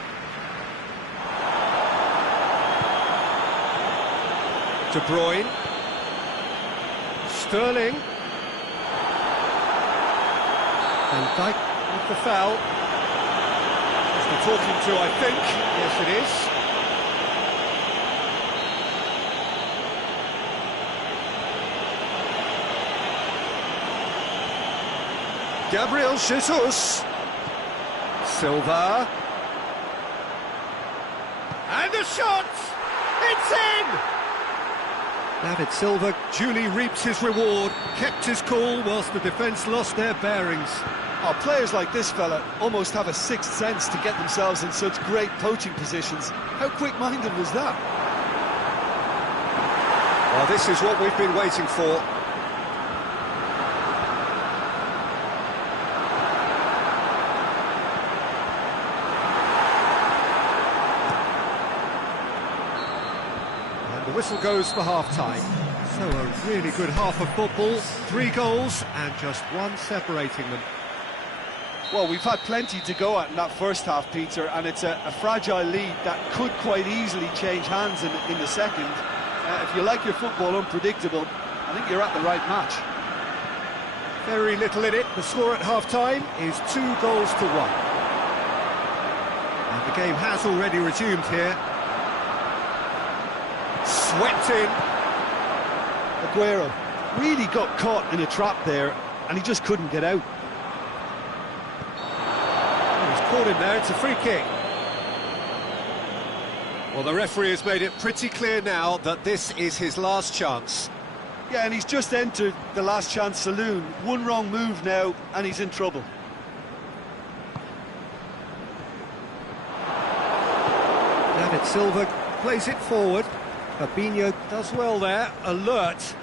De Bruyne. Sterling. Van Dijk with the foul. That's the talking to, I think. Yes, it is. Gabriel Jesus. Silva. And the shot! It's in! David Silva duly reaps his reward, kept his cool whilst the defence lost their bearings. Oh, players like this fella almost have a sixth sense to get themselves in such great poaching positions. How quick-minded was that? Well, this is what we've been waiting for. The whistle goes for half-time. So a really good half of football, 3 goals and just one separating them. Well, we've had plenty to go at in that first half, Peter, and it's a fragile lead that could quite easily change hands in the second. If you like your football unpredictable, I think you're at the right match. Very little in it. The score at half-time is 2 goals to 1. And the game has already resumed here. Swept in. Aguero really got caught in a trap there, and he just couldn't get out. He's caught him there, it's a free kick. Well, the referee has made it pretty clear now that this is his last chance. Yeah, and he's just entered the last chance saloon. One wrong move now, and he's in trouble. David Silva plays it forward. Fabinho does well there, alert.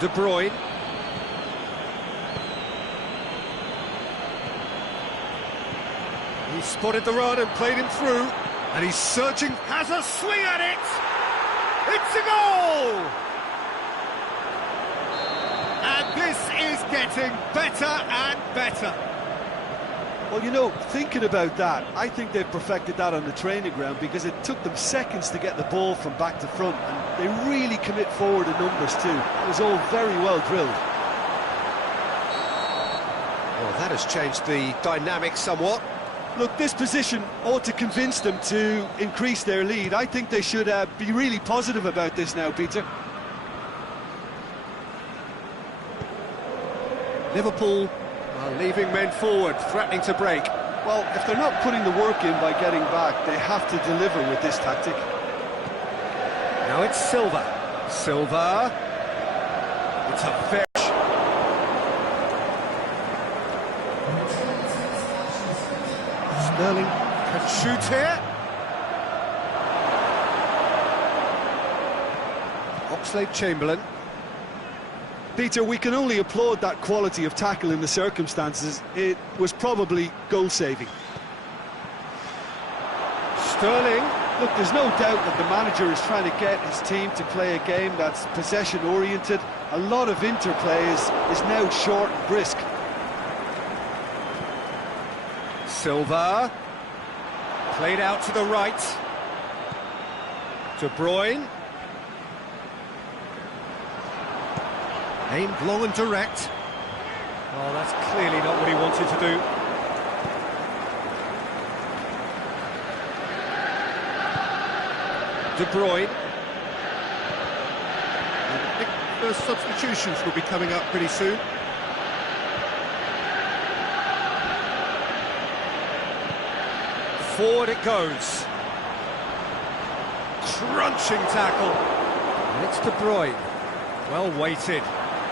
De Bruyne. He spotted the run and played him through, and he's searching, has a swing at it! It's a goal! And this is getting better and better. Well, you know, thinking about that, I think they've perfected that on the training ground because it took them seconds to get the ball from back to front, and they really commit forward in numbers too. It was all very well drilled. Well, that has changed the dynamic somewhat. Look, this position ought to convince them to increase their lead. I think they should be really positive about this now, Peter. Liverpool are leaving men forward, threatening to break. Well, if they're not putting the work in by getting back, they have to deliver with this tactic. Now it's Silva. Silva. It's a fair... Sterling can shoot here. Oxlade-Chamberlain. Peter, we can only applaud that quality of tackle in the circumstances. It was probably goal-saving. Sterling. Look, there's no doubt that the manager is trying to get his team to play a game that's possession-oriented. A lot of interplay is now short and brisk. Silva. Played out to the right. De Bruyne. Aimed long and direct. Oh, that's clearly not what he wanted to do. De Bruyne. And I think first substitutions will be coming up pretty soon. Forward it goes. Crunching tackle. And it's De Bruyne. Well weighted.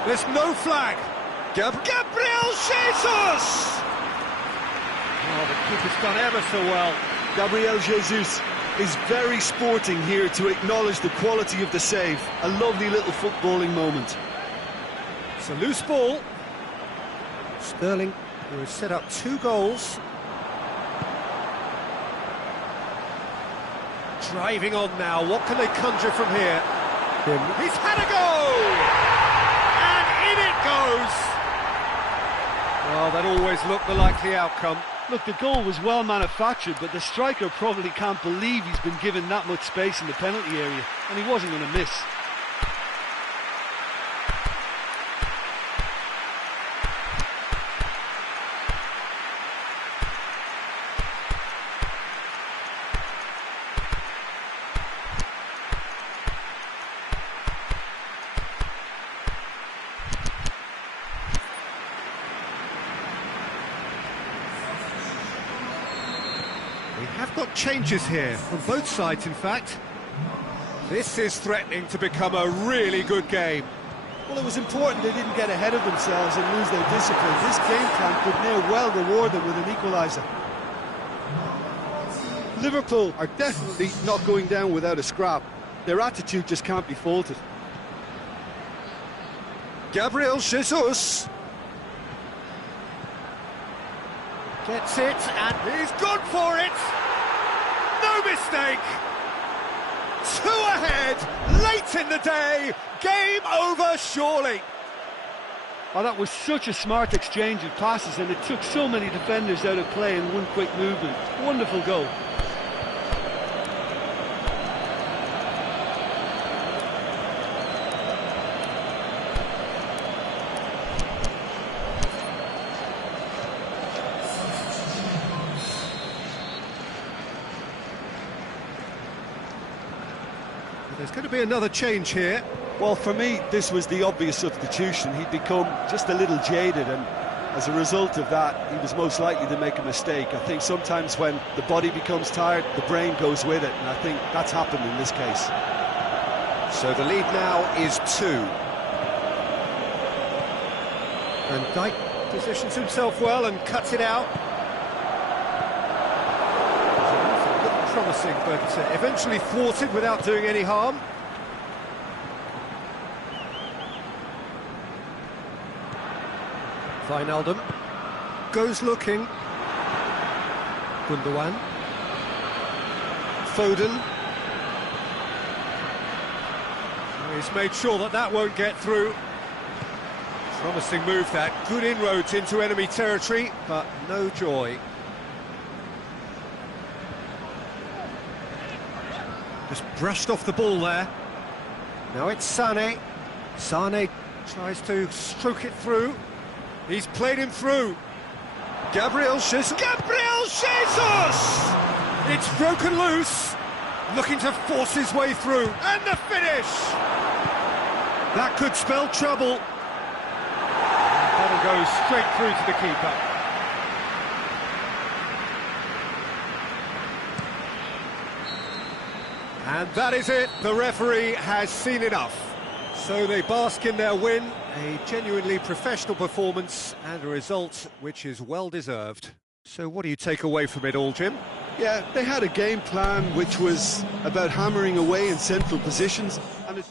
There's no flag. Gabriel Jesus! Oh, the keeper's done ever so well. Gabriel Jesus is very sporting here to acknowledge the quality of the save. A lovely little footballing moment. It's a loose ball. Sterling who has set up 2 goals. Driving on now, what can they conjure from here? He's had a go! And in it goes! Well, that always looked the likely outcome. Look, the goal was well manufactured, but the striker probably can't believe he's been given that much space in the penalty area, and he wasn't going to miss. We have got changes here, from both sides in fact. This is threatening to become a really good game. Well, it was important they didn't get ahead of themselves and lose their discipline. This game plan could near well reward them with an equaliser. Liverpool are definitely not going down without a scrap. Their attitude just can't be faulted. Gabriel Jesus gets it, and he's gone for it! No mistake! 2 ahead, late in the day, game over surely. Oh, that was such a smart exchange of passes, and it took so many defenders out of play in one quick movement. Wonderful goal. There's going to be another change here. Well, for me, this was the obvious substitution. He'd become just a little jaded, and as a result of that, he was most likely to make a mistake. I think sometimes when the body becomes tired, the brain goes with it, and I think that's happened in this case. So the lead now is 2. And Dyke positions himself well and cuts it out. Looked promising, but eventually thwarted without doing any harm. Wijnaldum goes looking. Gundogan. Foden. He's made sure that that won't get through. Promising move that. Good inroads into enemy territory, but no joy. Just brushed off the ball there. Now it's Sané. Sané tries to stroke it through. He's played him through. Gabriel Jesus. Gabriel Jesus! It's broken loose. Looking to force his way through. And the finish! That could spell trouble. That'll go straight through to the keeper. And that is it. The referee has seen enough. So they bask in their win, a genuinely professional performance and a result which is well deserved. So what do you take away from it all, Jim? Yeah, they had a game plan which was about hammering away in central positions, and it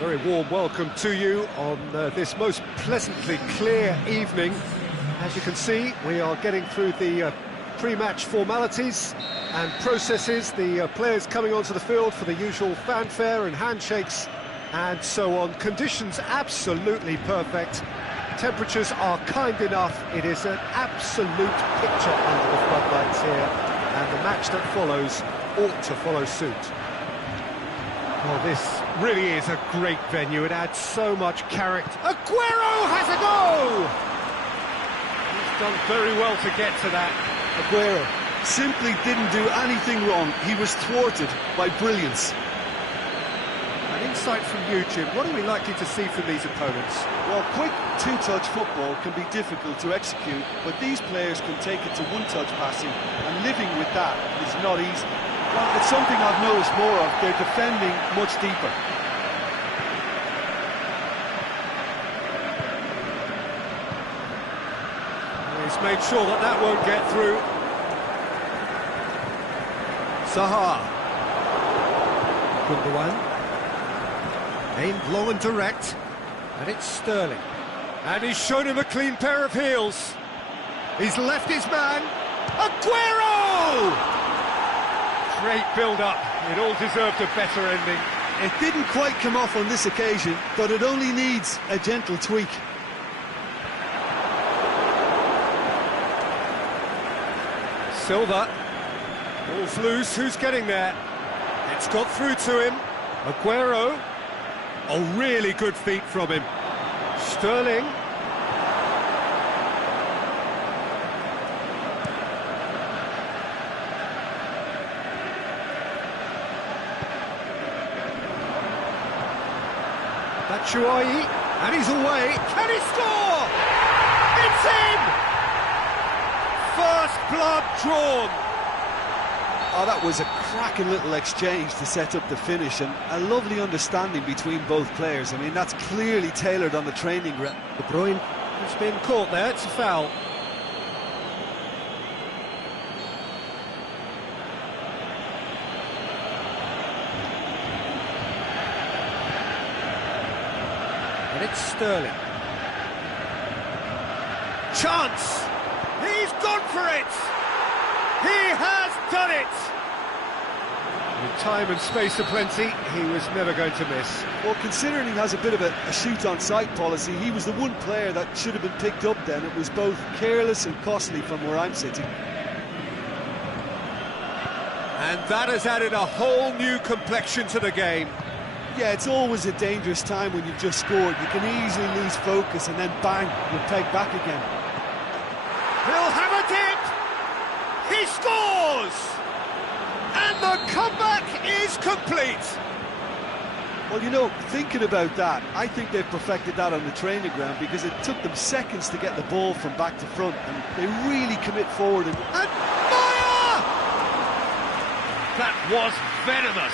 Very warm welcome to you on this most pleasantly clear evening. As you can see, we are getting through the pre-match formalities and processes, the players coming onto the field for the usual fanfare and handshakes and so on. Conditions absolutely perfect. Temperatures are kind enough. It is an absolute picture under the floodlights here, and the match that follows ought to follow suit. Well, this really is a great venue. It adds so much character. Aguero has a go! He's done very well to get to that. Aguero simply didn't do anything wrong. He was thwarted by brilliance. An insight from you, Jim. What are we likely to see from these opponents? Well, quick two-touch football can be difficult to execute, but these players can take it to one-touch passing, and living with that is not easy. Well, it's something I've noticed more of. They're defending much deeper. He's made sure that that won't get through. Zaha. Gundogan. Aimed low and direct. And it's Sterling. And he's shown him a clean pair of heels. He's left his man. Aguero! Great build-up. It all deserved a better ending. It didn't quite come off on this occasion, but it only needs a gentle tweak. Silva. Ball's loose. Who's getting there? It's got through to him. Aguero. Oh, really good feet from him. Sterling. Batshuayi, and he's away. Can he score? It's in! First blood drawn. Oh, that was a cracking little exchange to set up the finish, and a lovely understanding between both players. I mean, that's clearly tailored on the training ground. De Bruyne has been caught there. It's a foul. And it's Sterling. Chance! He's gone for it! He has done it! With time and space aplenty, he was never going to miss. Well, considering he has a bit of a shoot-on-sight policy, he was the one player that should have been picked up then. It was both careless and costly from where I'm sitting. And that has added a whole new complexion to the game. Yeah, it's always a dangerous time when you've just scored. You can easily lose focus and then bang, you're pegged back again. He'll have a dip! He scores! And the comeback is complete! Well, you know, thinking about that, I think they've perfected that on the training ground because it took them seconds to get the ball from back to front, and they really commit forward. And fire! That was venomous!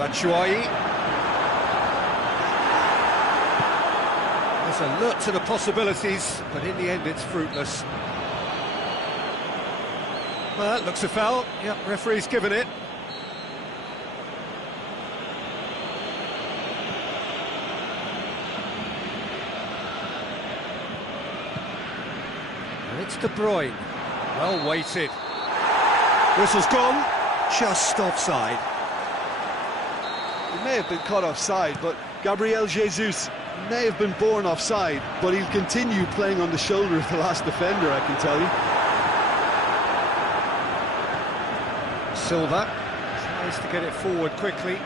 Batshuayi. There's alert to the possibilities, but in the end it's fruitless. Well, that looks a foul. Yep, referee's given it. And it's De Bruyne. Well weighted. Whistle's gone. Just offside. He may have been caught offside, but Gabriel Jesus may have been born offside, but he'll continue playing on the shoulder of the last defender, I can tell you. Silva tries to get it forward quickly.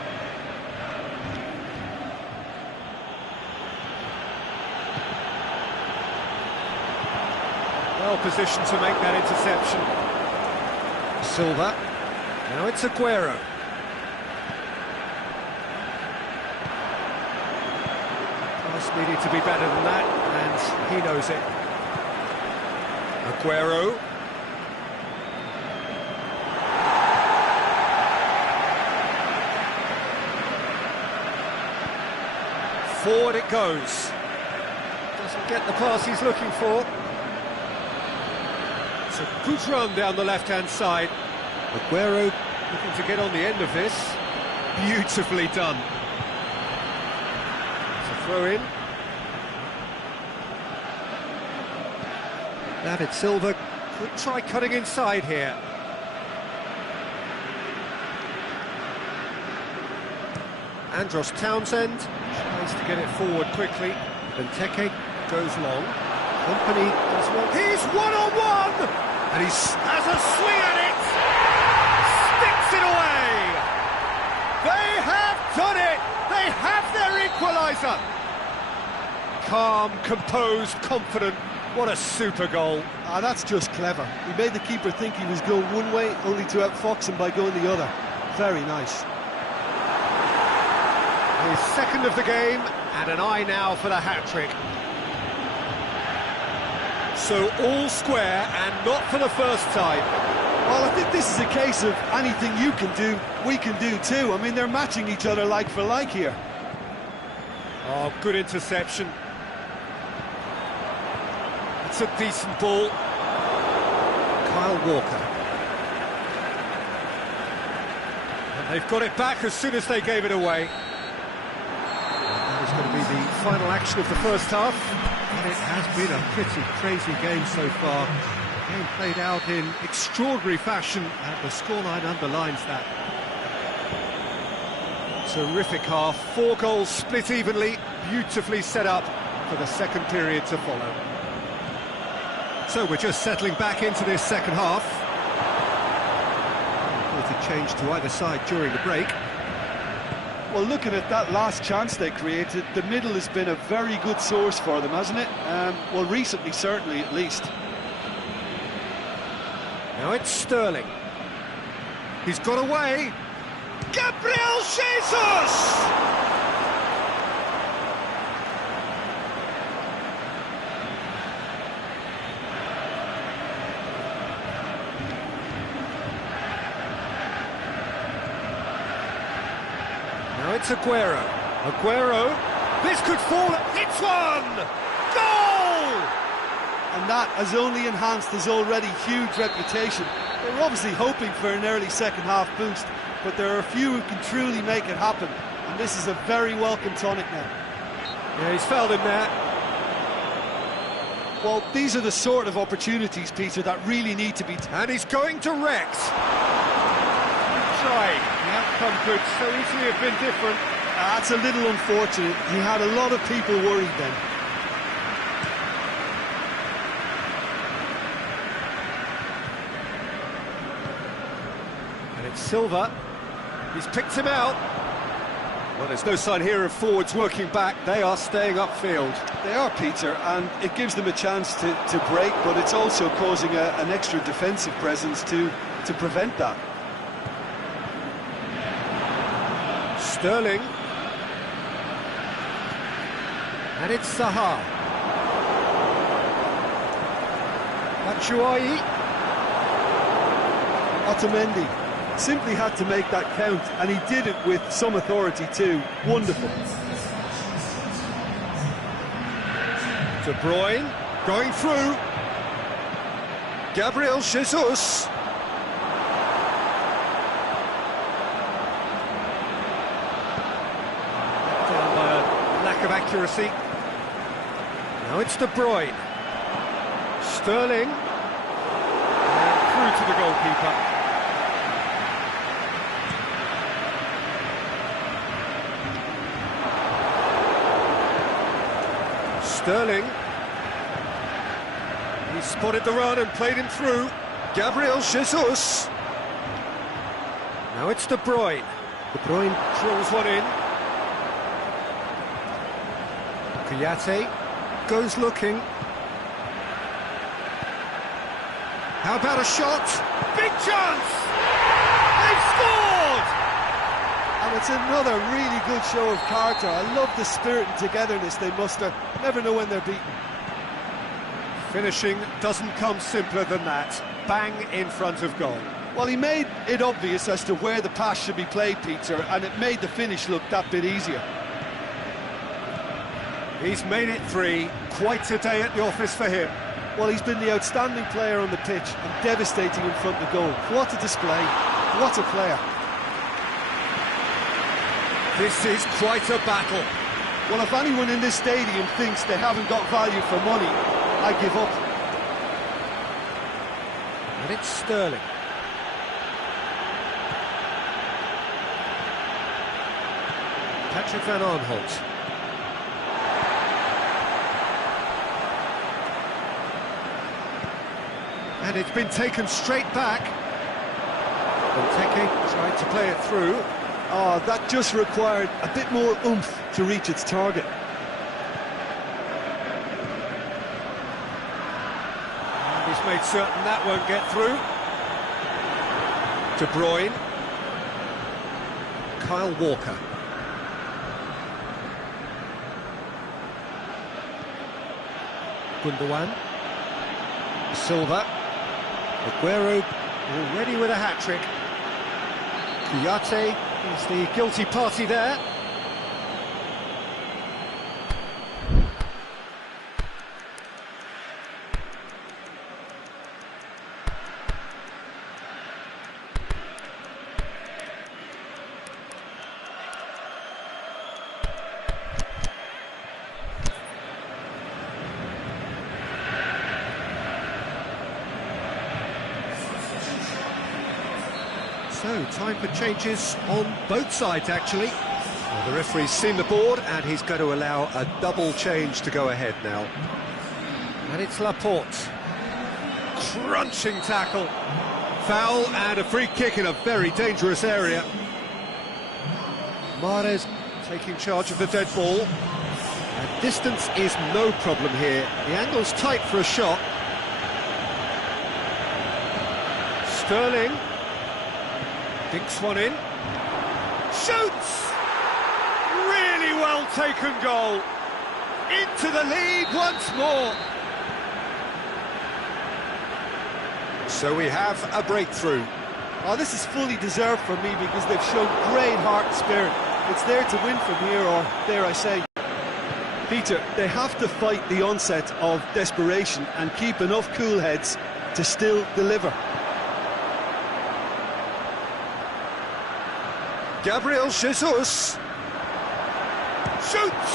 Well positioned to make that interception. Silva. Now it's Aguero. Needed to be better than that, and he knows it. Aguero. Forward it goes. Doesn't get the pass he's looking for. It's a good run down the left-hand side. Aguero looking to get on the end of this. Beautifully done. It's a throw-in. David Silva could try cutting inside here. Andros Townsend tries to get it forward quickly. Benteke goes long. Company does well. He's one-on-one! And he has a swing at it! Sticks it away! They have done it! They have their equaliser! Calm, composed, confident. What a super goal. Ah, that's just clever. He made the keeper think he was going one way, only to outfox him by going the other. Very nice. His second of the game, and an eye now for the hat-trick. So all square, and not for the first time. Well, I think this is a case of anything you can do, we can do too. I mean, they're matching each other like for like here. Oh, good interception. It's a decent ball. Kyle Walker. And they've got it back as soon as they gave it away. That is going to be the final action of the first half. And it has been a pretty crazy game so far. The game played out in extraordinary fashion, and the scoreline underlines that. Terrific half, 4 goals split evenly, beautifully set up for the second period to follow. So we're just settling back into this second half. Reported change to either side during the break. Well, looking at that last chance they created, the middle has been a very good source for them, hasn't it? Well, recently, certainly, at least. Now it's Sterling. He's got away. Gabriel Jesus! Now it's Aguero. Aguero. This could fall. It's one! Goal! And that has only enhanced his already huge reputation. They were obviously hoping for an early second-half boost, but there are a few who can truly make it happen, and this is a very welcome tonic now. Yeah, he's fouled him there. Well, these are the sort of opportunities, Peter, that really need to be... And he's going direct. Tried. The outcome could so easily have been different. That's a little unfortunate. He had a lot of people worried then. And it's Silva. He's picked him out. Well, there's no sign here of forwards working back. They are staying upfield. They are, Peter, and it gives them a chance to break, but it's also causing an extra defensive presence to prevent that. Sterling. And it's Zaha. Batshuayi. Otamendi simply had to make that count, and he did it with some authority too. Wonderful. De Bruyne going through. Gabriel Jesus. Down by a lack of accuracy. Now it's De Bruyne. Sterling. And through to the goalkeeper. Sterling. He spotted the run and played him through. Gabriel Jesus. Now it's De Bruyne. De Bruyne drills one in. Kouyaté goes looking. How about a shot? Big chance! They've scored! And it's another really good show of character. I love the spirit and togetherness they muster. Never know when they're beaten. Finishing doesn't come simpler than that. Bang in front of goal. Well, he made it obvious as to where the pass should be played, Peter, and it made the finish look that bit easier. He's made it 3. Quite a day at the office for him. Well, he's been the outstanding player on the pitch and devastating in front of goal. What a display, what a player. This is quite a battle. Well, if anyone in this stadium thinks they haven't got value for money, I give up. And it's Sterling. Patrick van Aanholt. And it's been taken straight back. Benteke tried to play it through. Oh, that just required a bit more oomph to reach its target. And he's made certain that won't get through. De Bruyne. Kyle Walker. Gundogan. Silva. Aguero already with a hat-trick. Kouyaté is the guilty party there. So, time for changes on both sides, actually. Well, the referee's seen the board, and he's going to allow a double change to go ahead now. And it's Laporte. Crunching tackle. Foul and a free kick in a very dangerous area. Mahrez taking charge of the dead ball. And distance is no problem here. The angle's tight for a shot. Sterling. Dinks one in. Shoots! Really well taken goal. Into the lead once more. So we have a breakthrough. Oh, this is fully deserved for me because they've shown great heart and spirit. It's there to win from here, or dare I say. Peter, they have to fight the onset of desperation and keep enough cool heads to still deliver. Gabriel Jesus shoots!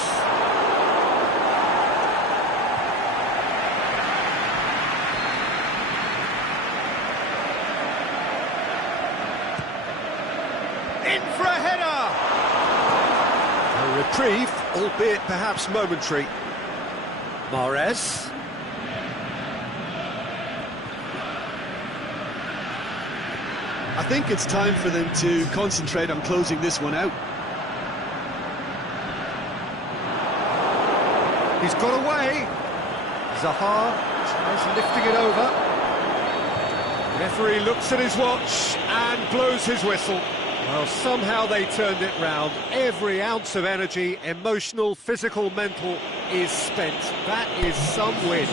In for a header! A reprieve, albeit perhaps momentary. Mahrez. I think it's time for them to concentrate on closing this one out. He's got away. Zaha tries lifting it over. Referee looks at his watch and blows his whistle. Well, somehow they turned it round. Every ounce of energy, emotional, physical, mental, is spent. That is some win.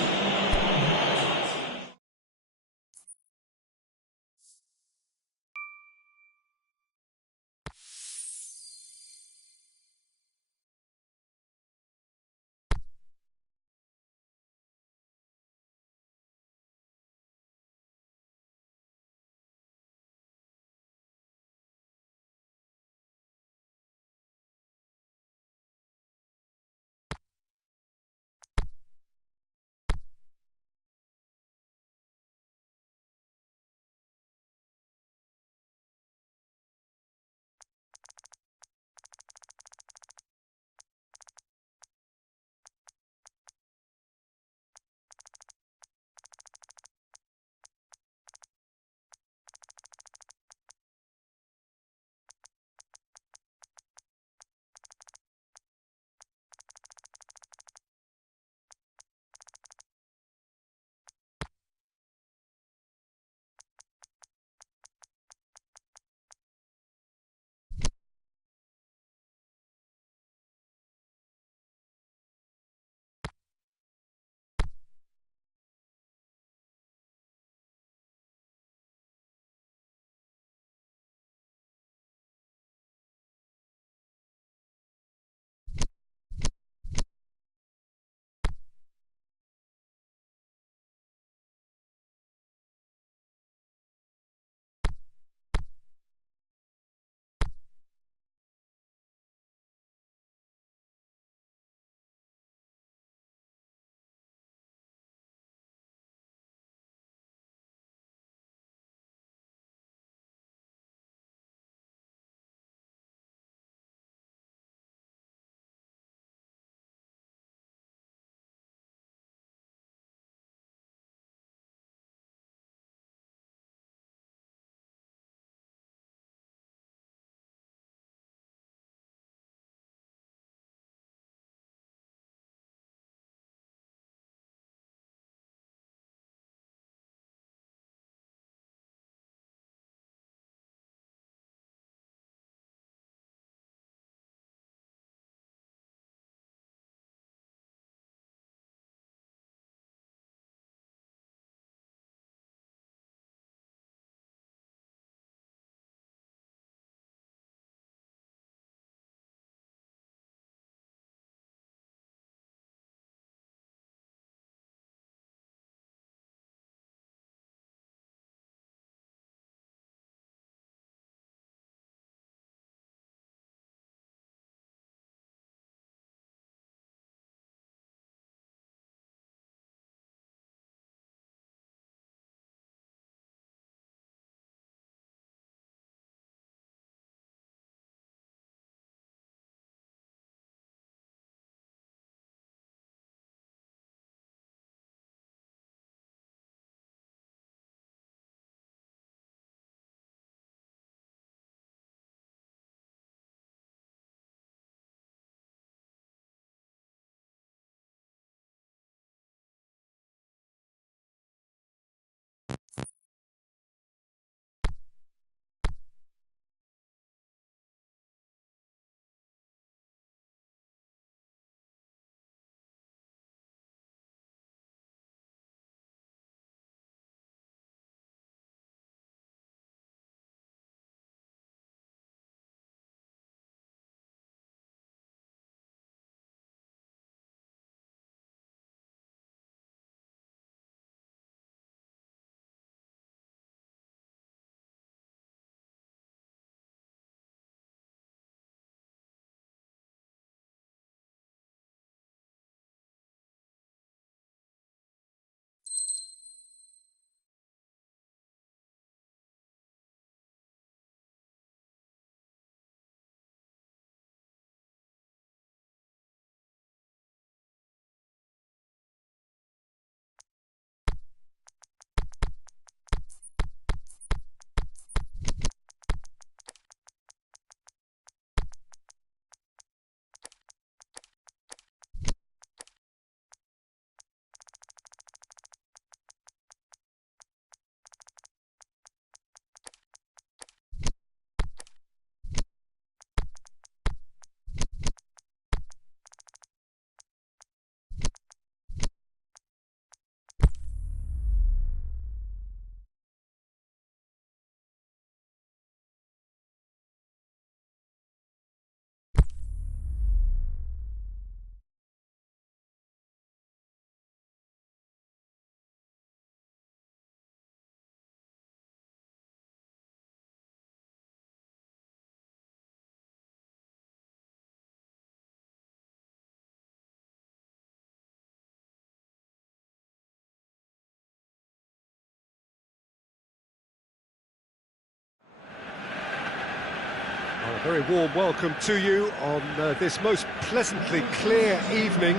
Very warm welcome to you on this most pleasantly clear evening.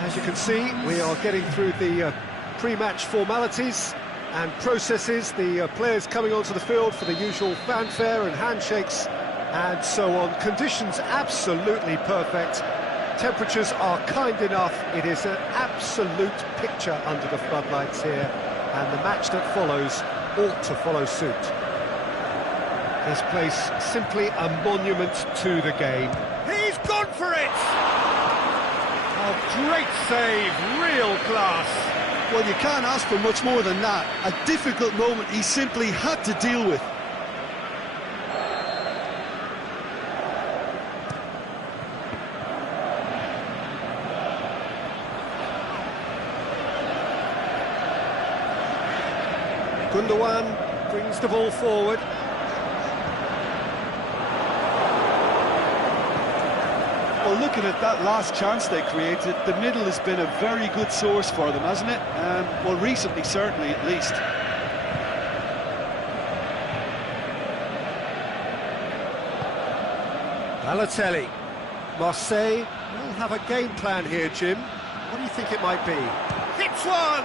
As you can see, we are getting through the pre-match formalities and processes, the players coming onto the field for the usual fanfare and handshakes and so on. Conditions absolutely perfect. Temperatures are kind enough. It is an absolute picture under the floodlights here, and the match that follows ought to follow suit. This place simply a monument to the game. He's gone for it! Oh, great save, real class. Well, you can't ask for much more than that. A difficult moment he simply had to deal with. Gundogan brings the ball forward. Well, looking at that last chance they created, the middle has been a very good source for them, hasn't it? Well, recently, certainly, at least. Balotelli. Marseille will have a game plan here, Jim. What do you think it might be? Hits one!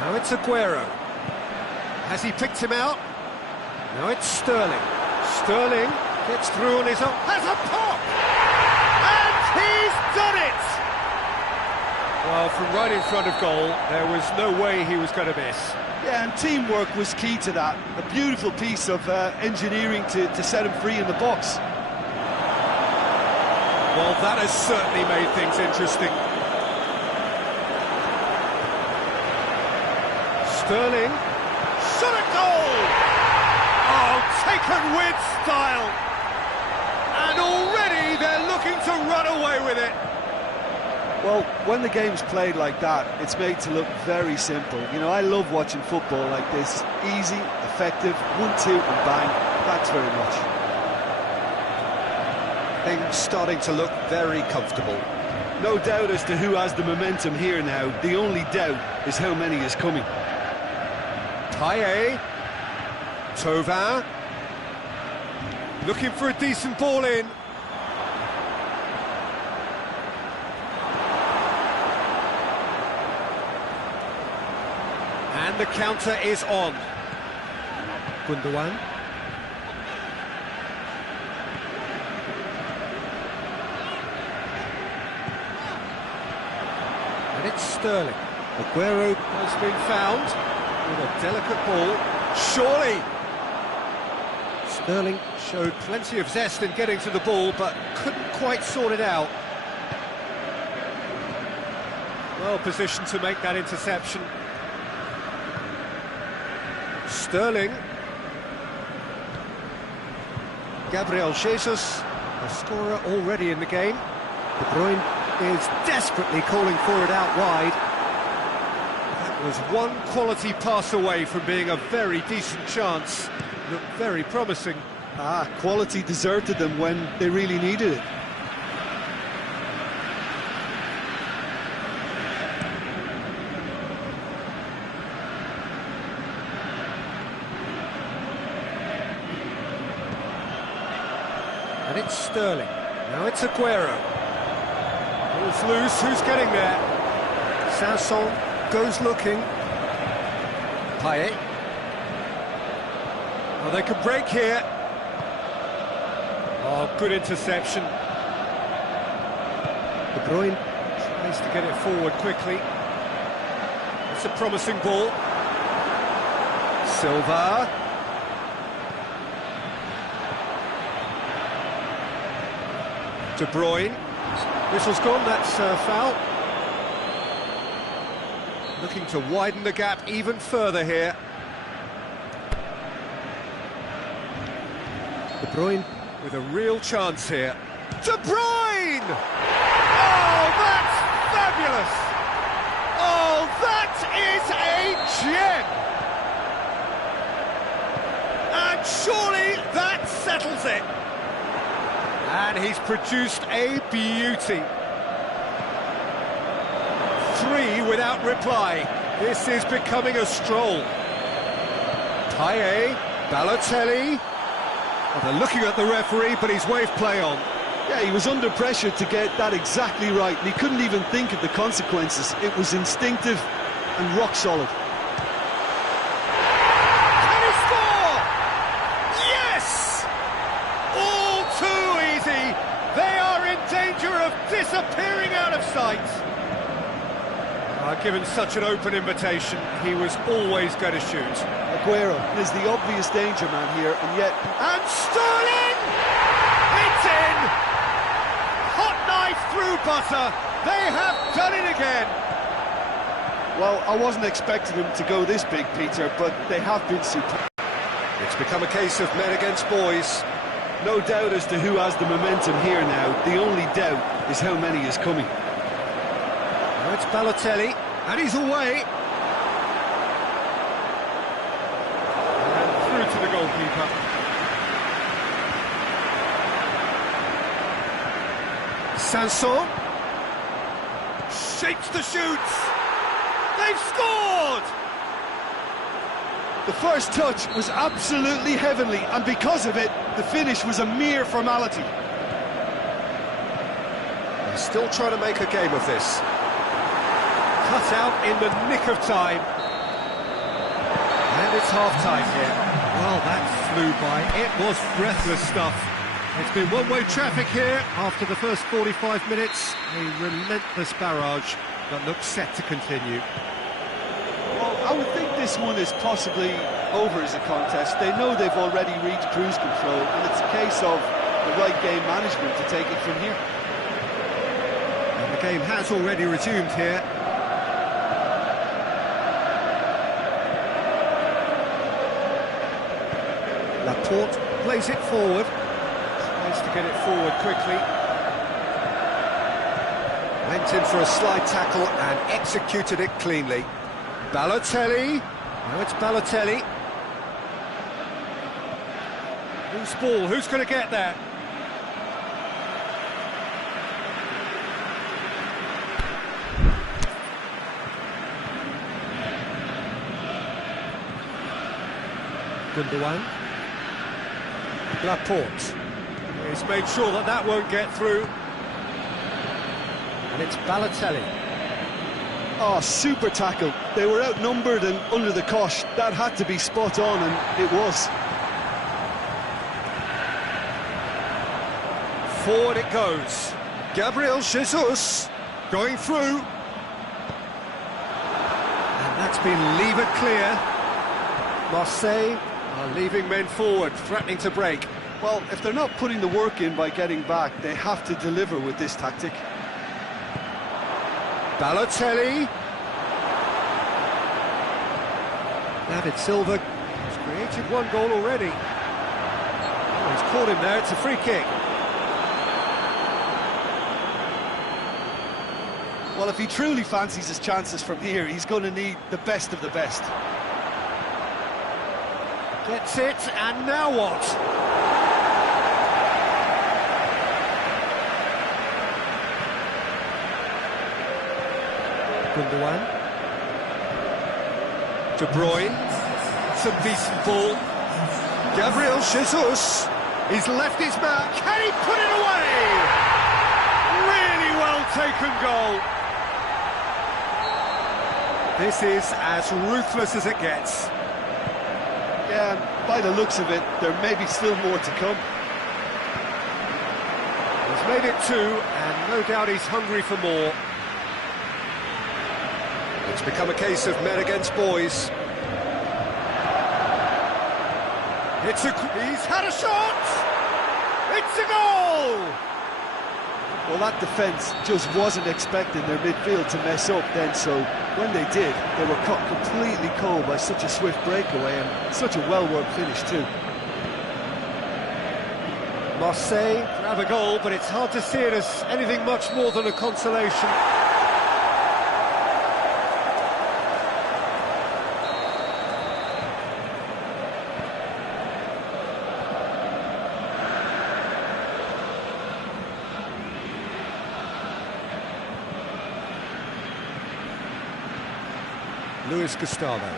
Now it's Aguero. Has he picked him out? Now it's Sterling. Sterling gets through on his own. Has a pop! And he's done it! Well, from right in front of goal, there was no way he was going to miss. Yeah, and teamwork was key to that. A beautiful piece of engineering to set him free in the box. Well, that has certainly made things interesting. Sterling. Shot a goal! Oh, taken with style! And already they're looking to run away with it. Well, when the game's played like that, it's made to look very simple. You know, I love watching football like this. Easy, effective, 1-2 and bang. Thanks very much. Things starting to look very comfortable. No doubt as to who has the momentum here now. The only doubt is how many is coming. Payet. Thauvin. Looking for a decent ball in. And the counter is on. Gundogan. And it's Sterling. Aguero has been found with a delicate ball. Surely! Sterling showed plenty of zest in getting to the ball, but couldn't quite sort it out. Well positioned to make that interception. Sterling. Gabriel Jesus, a scorer already in the game. De Bruyne is desperately calling for it out wide. That was one quality pass away from being a very decent chance. Looked very promising. Quality deserted them when they really needed it. And it's Sterling. Now it's Aguero. Ball's loose, who's getting there? Sanson goes looking. Payet. Oh, they could break here. Oh, good interception. De Bruyne tries to get it forward quickly. It's a promising ball. Silva. De Bruyne. Whistle's gone, that's foul. Looking to widen the gap even further here. De Bruyne with a real chance here. De Bruyne! Oh, that's fabulous! Oh, that is a gem! And surely that settles it. And he's produced a beauty. 3 without reply. This is becoming a stroll. Payet, Balotelli. Oh, they're looking at the referee, but he's waved play on. Yeah, he was under pressure to get that exactly right, and he couldn't even think of the consequences. It was instinctive and rock solid. Can he score? Yes! All too easy. They are in danger of disappearing out of sight. Given such an open invitation, he was always going to shoot. Aguero is the obvious danger man here, and yet... And Sterling! It's in! Hot knife through butter. They have done it again. Well, I wasn't expecting them to go this big, Peter, but they have been superb. It's become a case of men against boys. No doubt as to who has the momentum here now. The only doubt is how many is coming. Now it's Balotelli, and he's away. And through to the goalkeeper. Sanson. Shapes the shoots. They've scored! The first touch was absolutely heavenly, and because of it, the finish was a mere formality. They're still trying to make a game of this. Cut out in the nick of time. And it's half-time here. Well, that flew by. It was breathless stuff. It's been one-way traffic here after the first 45 minutes. A relentless barrage that looks set to continue. Well, I would think this one is possibly over as a contest. They know they've already reached cruise control, and it's a case of the right game management to take it from here. And the game has already resumed here. Laporte plays it forward. Tries to get it forward quickly. Went in for a slide tackle and executed it cleanly. Balotelli. Now it's Balotelli. Loose ball. Who's going to get there? Gundogan. Laporte. He's made sure that that won't get through. And it's Balotelli. Oh, super tackle. They were outnumbered and under the cosh. That had to be spot on, and it was. Forward it goes. Gabriel Jesus going through. And that's been levered clear. Marseille are leaving men forward, threatening to break. Well, if they're not putting the work in by getting back, they have to deliver with this tactic. Balotelli. David Silva has created one goal already. Oh, he's caught him there, it's a free kick. Well, if he truly fancies his chances from here, he's going to need the best of the best. Gets it, and now what? Gundogan. De Bruyne. It's a decent ball. Gabriel Jesus. He's left his mark. Can he put it away? Really well taken goal. This is as ruthless as it gets. Yeah, by the looks of it, there may be still more to come. He's made it two, and no doubt he's hungry for more. It's become a case of men against boys. He's had a shot! It's a goal! Well, that defence just wasn't expecting their midfield to mess up then, so when they did, they were caught completely cold by such a swift breakaway and such a well-worked finish too. Marseille grab a goal, but it's hard to see it as anything much more than a consolation. Luis Gustavo.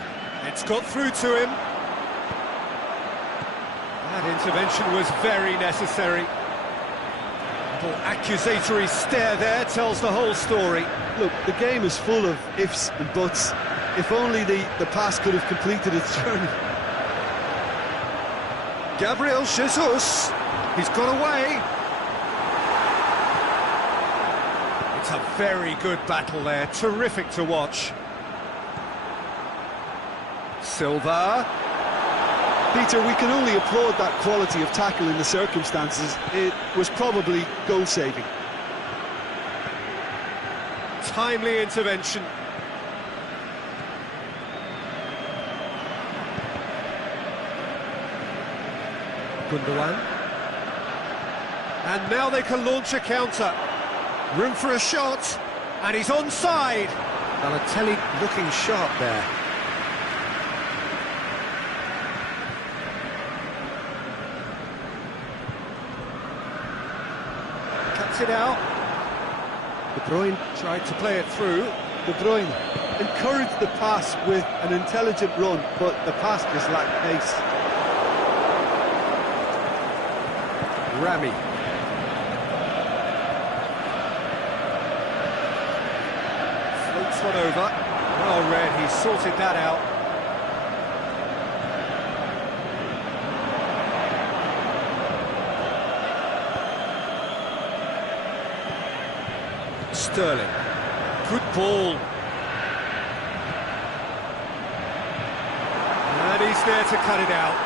It's got through to him. That intervention was very necessary. Little accusatory stare there tells the whole story. Look, the game is full of ifs and buts. If only the pass could have completed its journey. Gabriel Jesus, he's got away. It's a very good battle there, terrific to watch. Silva. Peter, we can only applaud that quality of tackle in the circumstances. It was probably goal-saving. Timely intervention. Gundogan. And now they can launch a counter. Room for a shot. And he's onside. Balotelli looking sharp there. Cuts it out. De Bruyne tried to play it through. De Bruyne encouraged the pass with an intelligent run, but the pass just lacked pace. Rami. Floats one over. Well read, he sorted that out. Sterling. Good ball. And he's there to cut it out.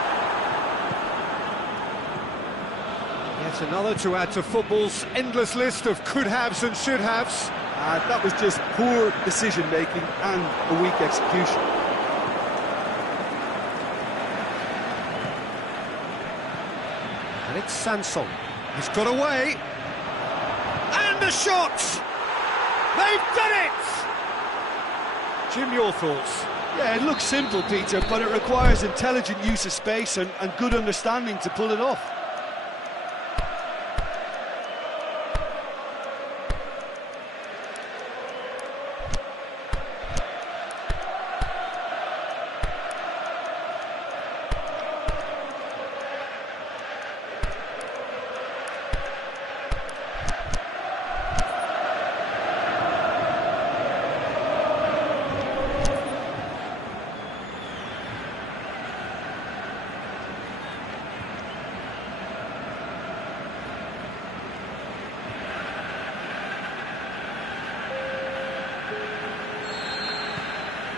Yet another to add to football's endless list of could-haves and should-haves. That was just poor decision-making and a weak execution. And it's Sanson. He's got away. And a shot! They've done it! Jim, your thoughts? Yeah, it looks simple, Peter, but it requires intelligent use of space and good understanding to pull it off.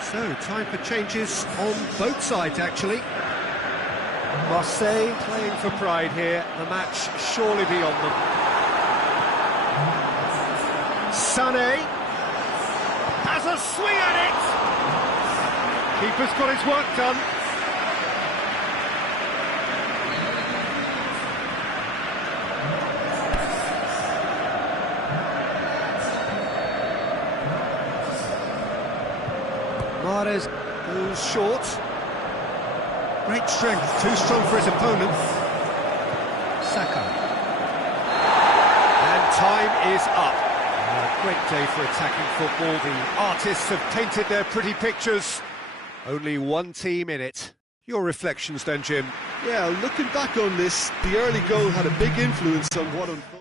So, time for changes on both sides, actually. Marseille playing for pride here, the match surely beyond them. Sané has a swing at it! Keeper's got his work done. Mahrez goes short. Great strength, too strong for his opponent. Saka. And time is up. A great day for attacking football. The artists have painted their pretty pictures. Only one team in it. Your reflections then, Jim? Yeah, looking back on this, the early goal had a big influence on what unfolded.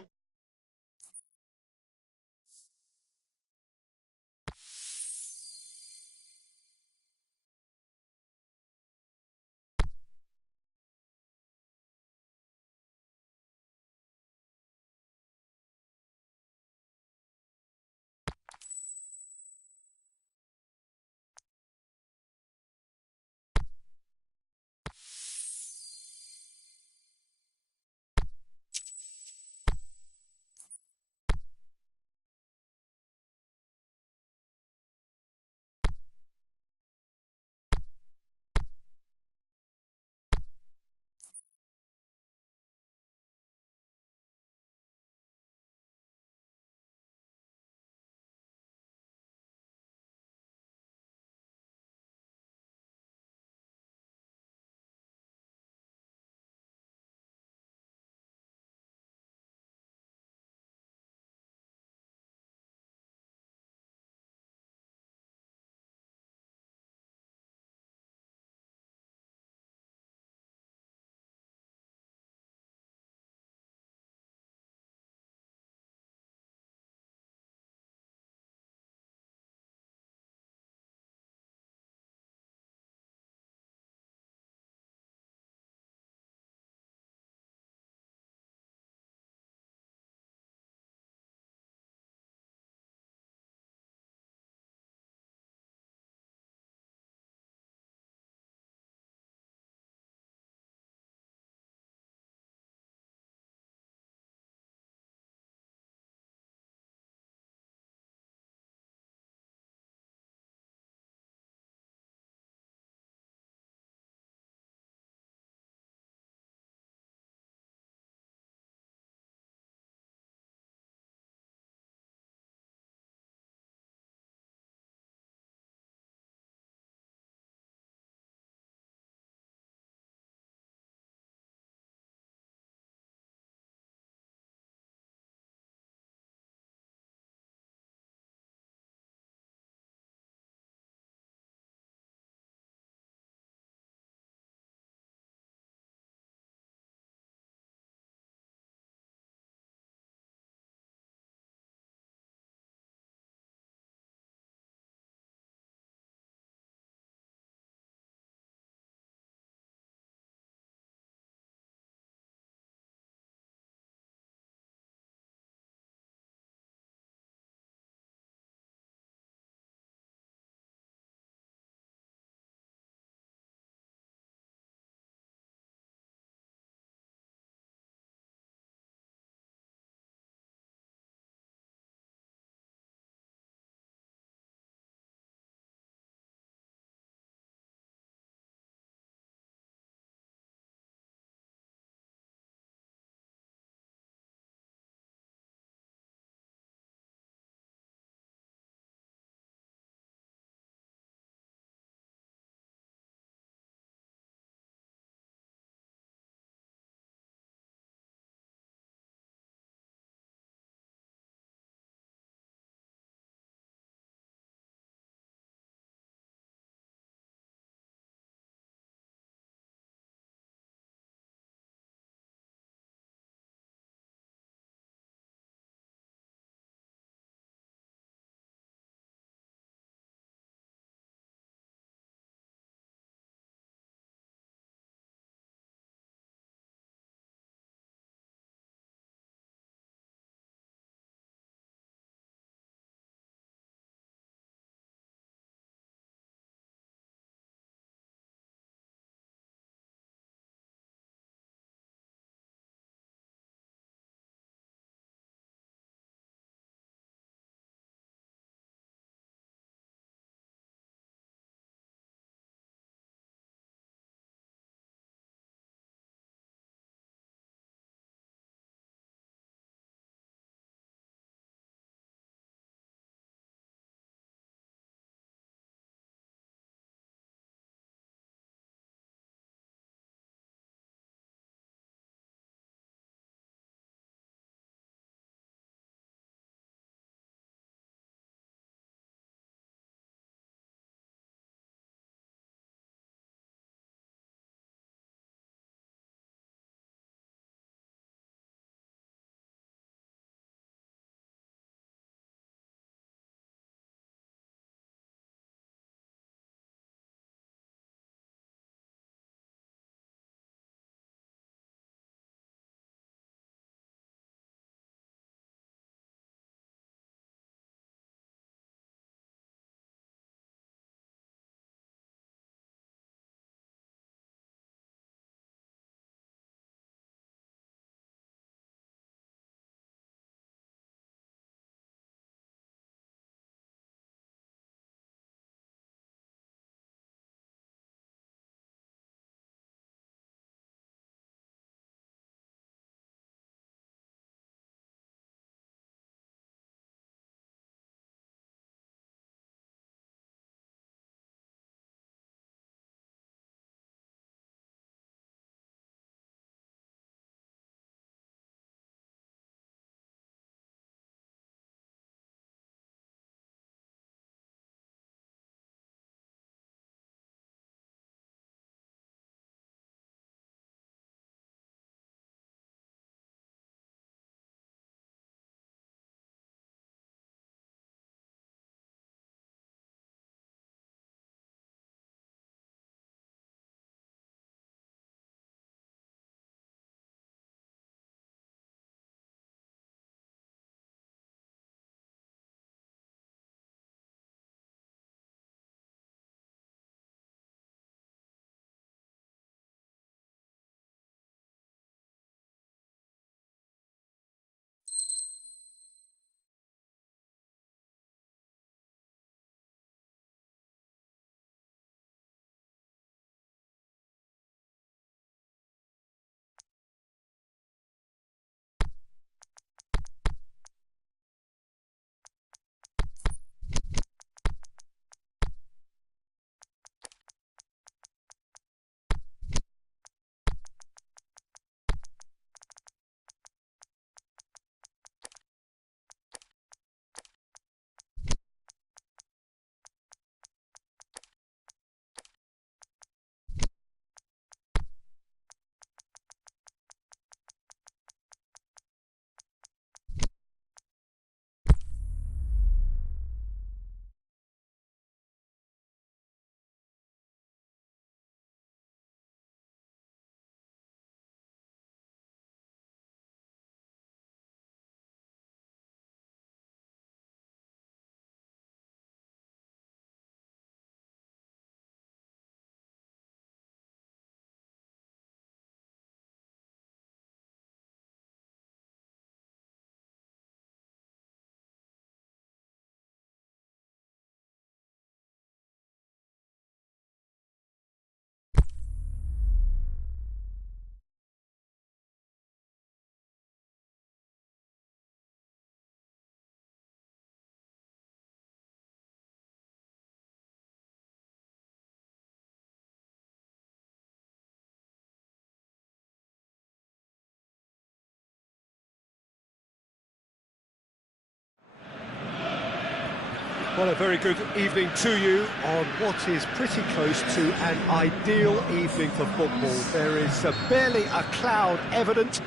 Well, a very good evening to you on what is pretty close to an ideal evening for football. There is barely a cloud evident.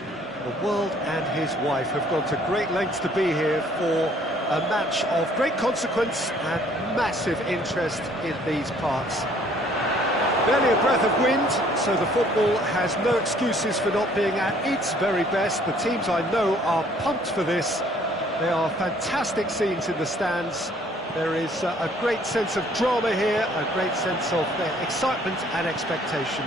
The world and his wife have gone to great lengths to be here for a match of great consequence and massive interest in these parts. Barely a breath of wind, so the football has no excuses for not being at its very best. The teams I know are pumped for this. There are fantastic scenes in the stands. There is a great sense of drama here, a great sense of excitement and expectation.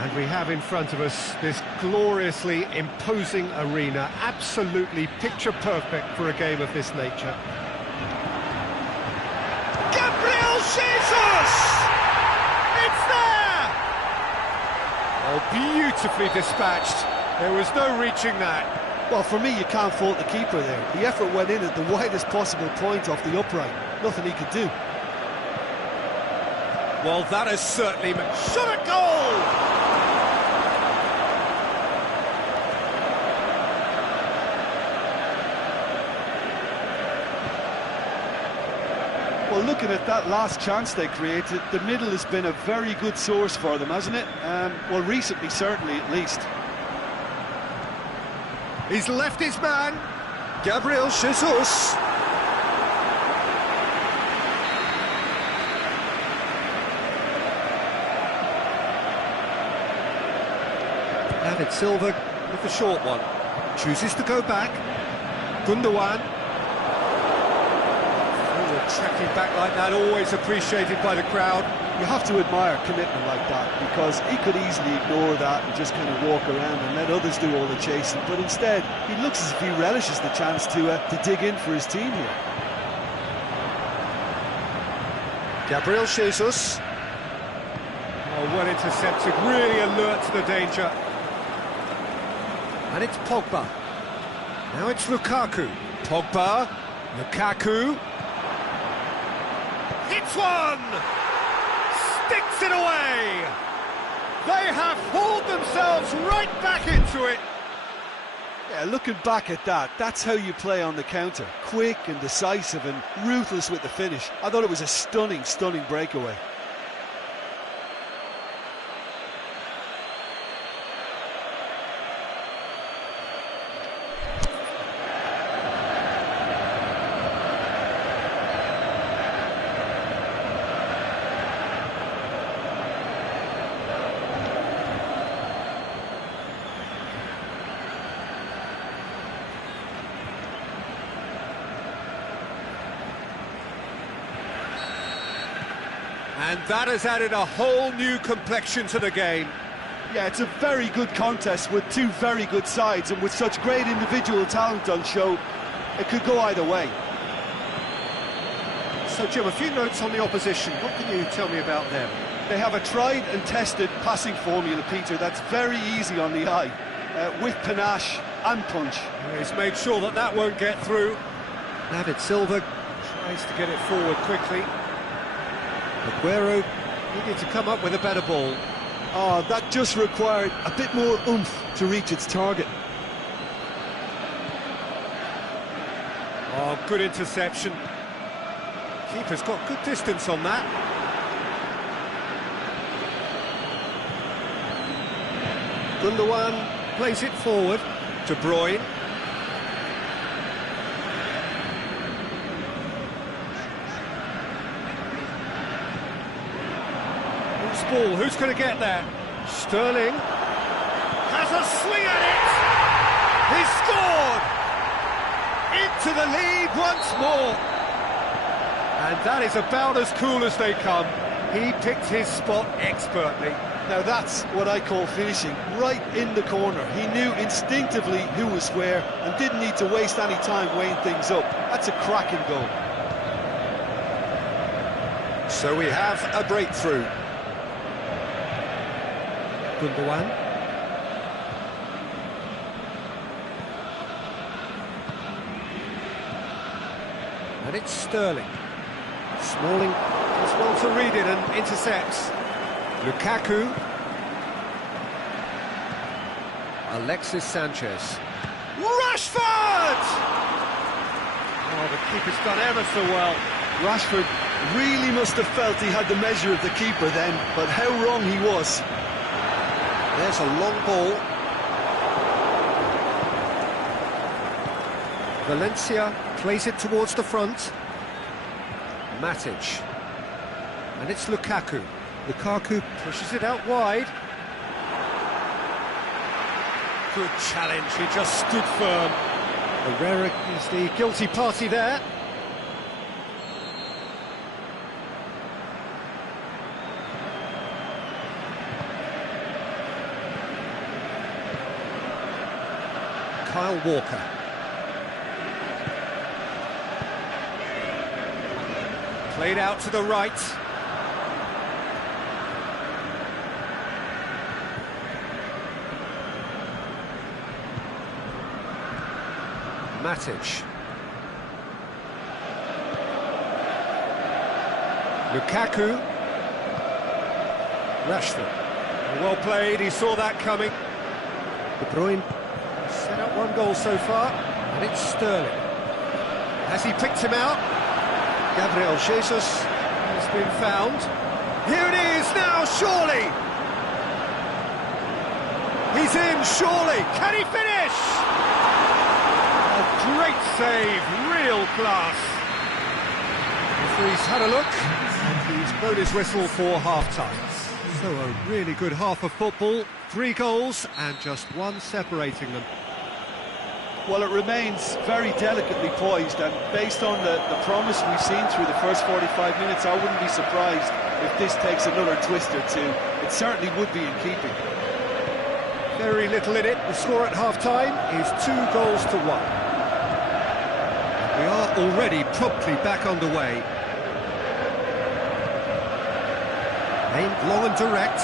And we have in front of us this gloriously imposing arena, absolutely picture perfect for a game of this nature. Gabriel Jesus! It's there! Oh, beautifully dispatched. There was no reaching that. Well, for me, you can't fault the keeper there. The effort went in at the widest possible point off the upright. Nothing he could do. Well, that has certainly shot a goal! Well, looking at that last chance they created, the middle has been a very good source for them, hasn't it? Well, recently, certainly, at least. He's left his man, Gabriel Jesus. David Silva with the short one. Chooses to go back. Gundogan. Tracking back like that, always appreciated by the crowd. You have to admire commitment like that, because he could easily ignore that and just kind of walk around and let others do all the chasing, but instead he looks as if he relishes the chance to dig in for his team here. Gabriel Jesus. Oh, well intercepted, really alert to the danger. And it's Pogba. Now it's Lukaku. Pogba, Lukaku. Hits one! Sticks it away! They have hauled themselves right back into it! Yeah, looking back at that, that's how you play on the counter. Quick and decisive and ruthless with the finish. I thought it was a stunning, stunning breakaway. And that has added a whole new complexion to the game. Yeah, it's a very good contest with two very good sides, and with such great individual talent on show, it could go either way. So, Jim, a few notes on the opposition. What can you tell me about them? They have a tried and tested passing formula, Peter, that's very easy on the eye, with panache and punch. He's made sure that that won't get through. David Silva tries to get it forward quickly. Aguero needed to come up with a better ball. Oh, that just required a bit more oomph to reach its target. Oh, good interception. Keeper's got good distance on that. Gundogan plays it forward. De Bruyne. Ball, who's going to get there? Sterling Has a swing at it! He's scored! Into the lead once more! And that is about as cool as they come. He picked his spot expertly. Now that's what I call finishing, right in the corner. He knew instinctively who was where and didn't need to waste any time weighing things up. That's a cracking goal. So we have a breakthrough. Gundogan. And it's Sterling. Smalling does well to read it and intercepts. Lukaku. Alexis Sanchez. Rashford! Oh, the keeper's done ever so well. Rashford really must have felt he had the measure of the keeper then, but how wrong he was. There's a long ball. Valencia plays it towards the front. Matic. And it's Lukaku. Lukaku pushes it out wide. Good challenge, he just stood firm. Herrera is the guilty party there. Kyle Walker. Played out to the right. Matic. Lukaku. Rashford. Well played, he saw that coming. De Bruyne set up one goal so far, and it's Sterling. Has he picked him out? Gabriel Jesus has been found. Here it is now, surely! He's in, surely! Can he finish? A great save, real class. Referee's had a look, and he's blown his whistle for half-time. So a really good half of football, 3 goals, and just one separating them. Well, it remains very delicately poised, and based on the promise we've seen through the first 45 minutes, I wouldn't be surprised if this takes another twist or two. It certainly would be in keeping. Very little in it. The score at half-time is 2 goals to 1. We are already promptly back underway. Aimed long and direct.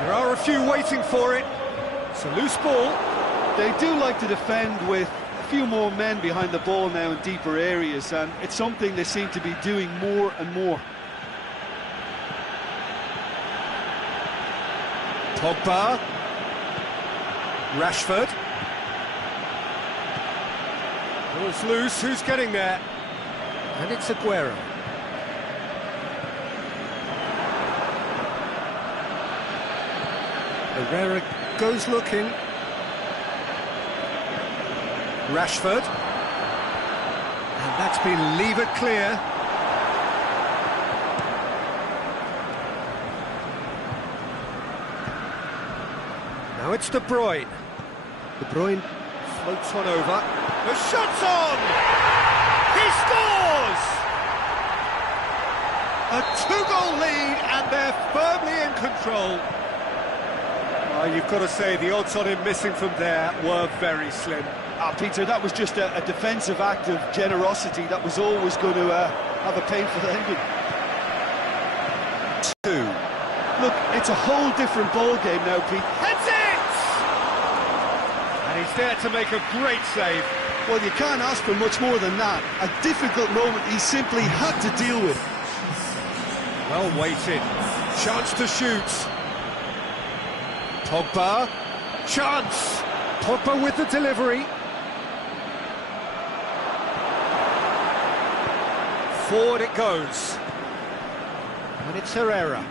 There are a few waiting for it. It's a loose ball. They do like to defend with a few more men behind the ball now in deeper areas, and it's something they seem to be doing more and more. Pogba. Rashford. Ball's loose, who's getting there? And it's Aguero. Herrera goes looking. Rashford. And that's been levered clear. Now it's De Bruyne. De Bruyne floats one over. The shot's on! He scores! A 2-goal lead, and they're firmly in control. You've got to say, the odds on him missing from there were very slim. Peter, that was just a defensive act of generosity that was always going to have a painful ending. 2. Look, it's a whole different ball game now, Pete. Heads it! And he's there to make a great save. Well, you can't ask for much more than that. A difficult moment he simply had to deal with. Well weighted. Chance to shoot. Pogba. Chance! Pogba with the delivery. Forward it goes. And it's Herrera.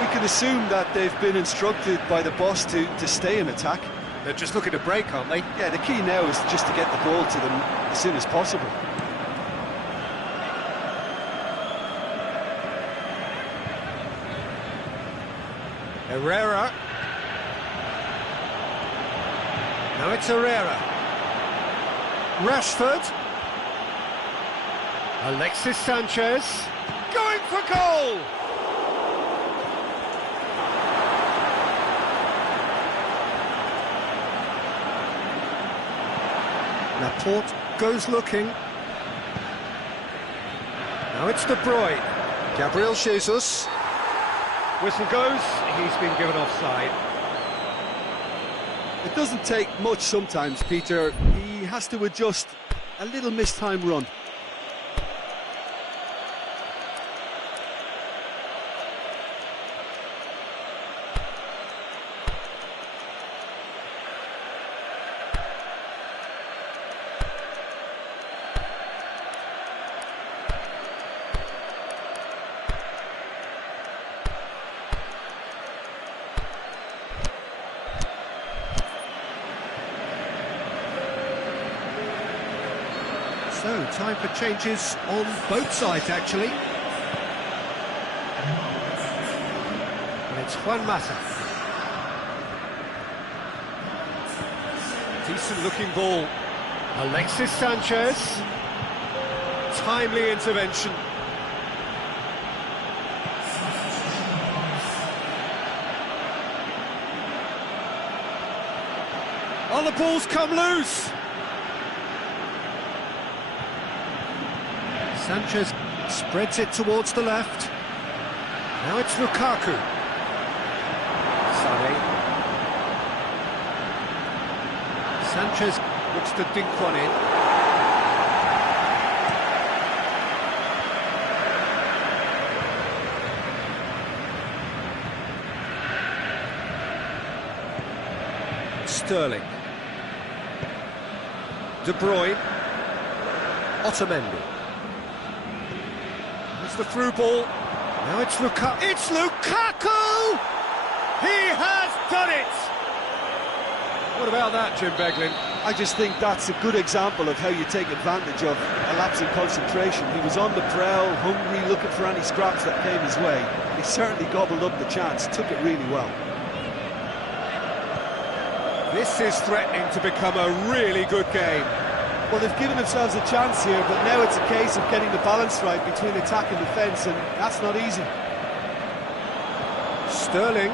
We can assume that they've been instructed by the boss to stay in attack. They're just looking to break, aren't they? Yeah, the key now is just to get the ball to them as soon as possible. Herrera. Now it's Herrera. Rashford. Alexis Sanchez. Going for goal! Laporte goes looking. Now it's De Bruyne. Gabriel Jesus. Whistle goes, he's been given offside. It doesn't take much sometimes, Peter. He has to adjust a little mistimed run. So, time for changes on both sides, actually. And it's Juan Mata. Decent-looking ball. Alexis Sanchez. Timely intervention. Oh, the ball's come loose. Sanchez spreads it towards the left. Now it's Lukaku. Sané Sanchez looks to dink one in. Sterling. De Bruyne. Otamendi. It's the through ball. Now it's Lukaku. It's Lukaku! He has done it! What about that, Jim Beglin? I just think that's a good example of how you take advantage of a lapse in concentration. He was on the prowl, hungry, looking for any scraps that came his way. He certainly gobbled up the chance, took it really well. This is threatening to become a really good game. Well, they've given themselves a chance here, but now it's a case of getting the balance right between attack and defence, and that's not easy. Sterling.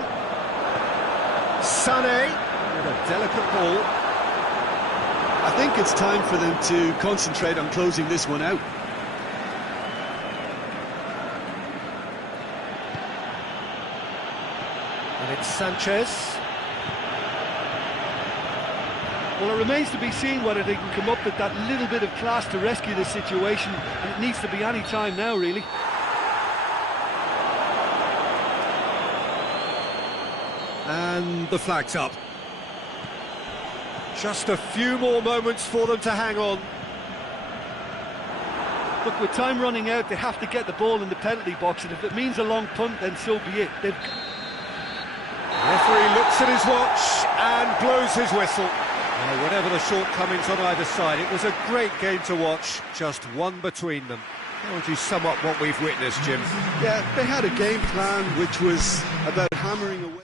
Sané with a delicate ball. I think it's time for them to concentrate on closing this one out. And it's Sanchez. Well, it remains to be seen whether they can come up with that little bit of class to rescue this situation, and it needs to be any time now, really. And the flag's up. Just a few more moments for them to hang on. Look, with time running out, they have to get the ball in the penalty box, and if it means a long punt, then so be it. The referee looks at his watch and blows his whistle. Whatever the shortcomings on either side, it was a great game to watch, just one between them. How would you sum up what we've witnessed, Jim? Yeah, they had a game plan which was about hammering away.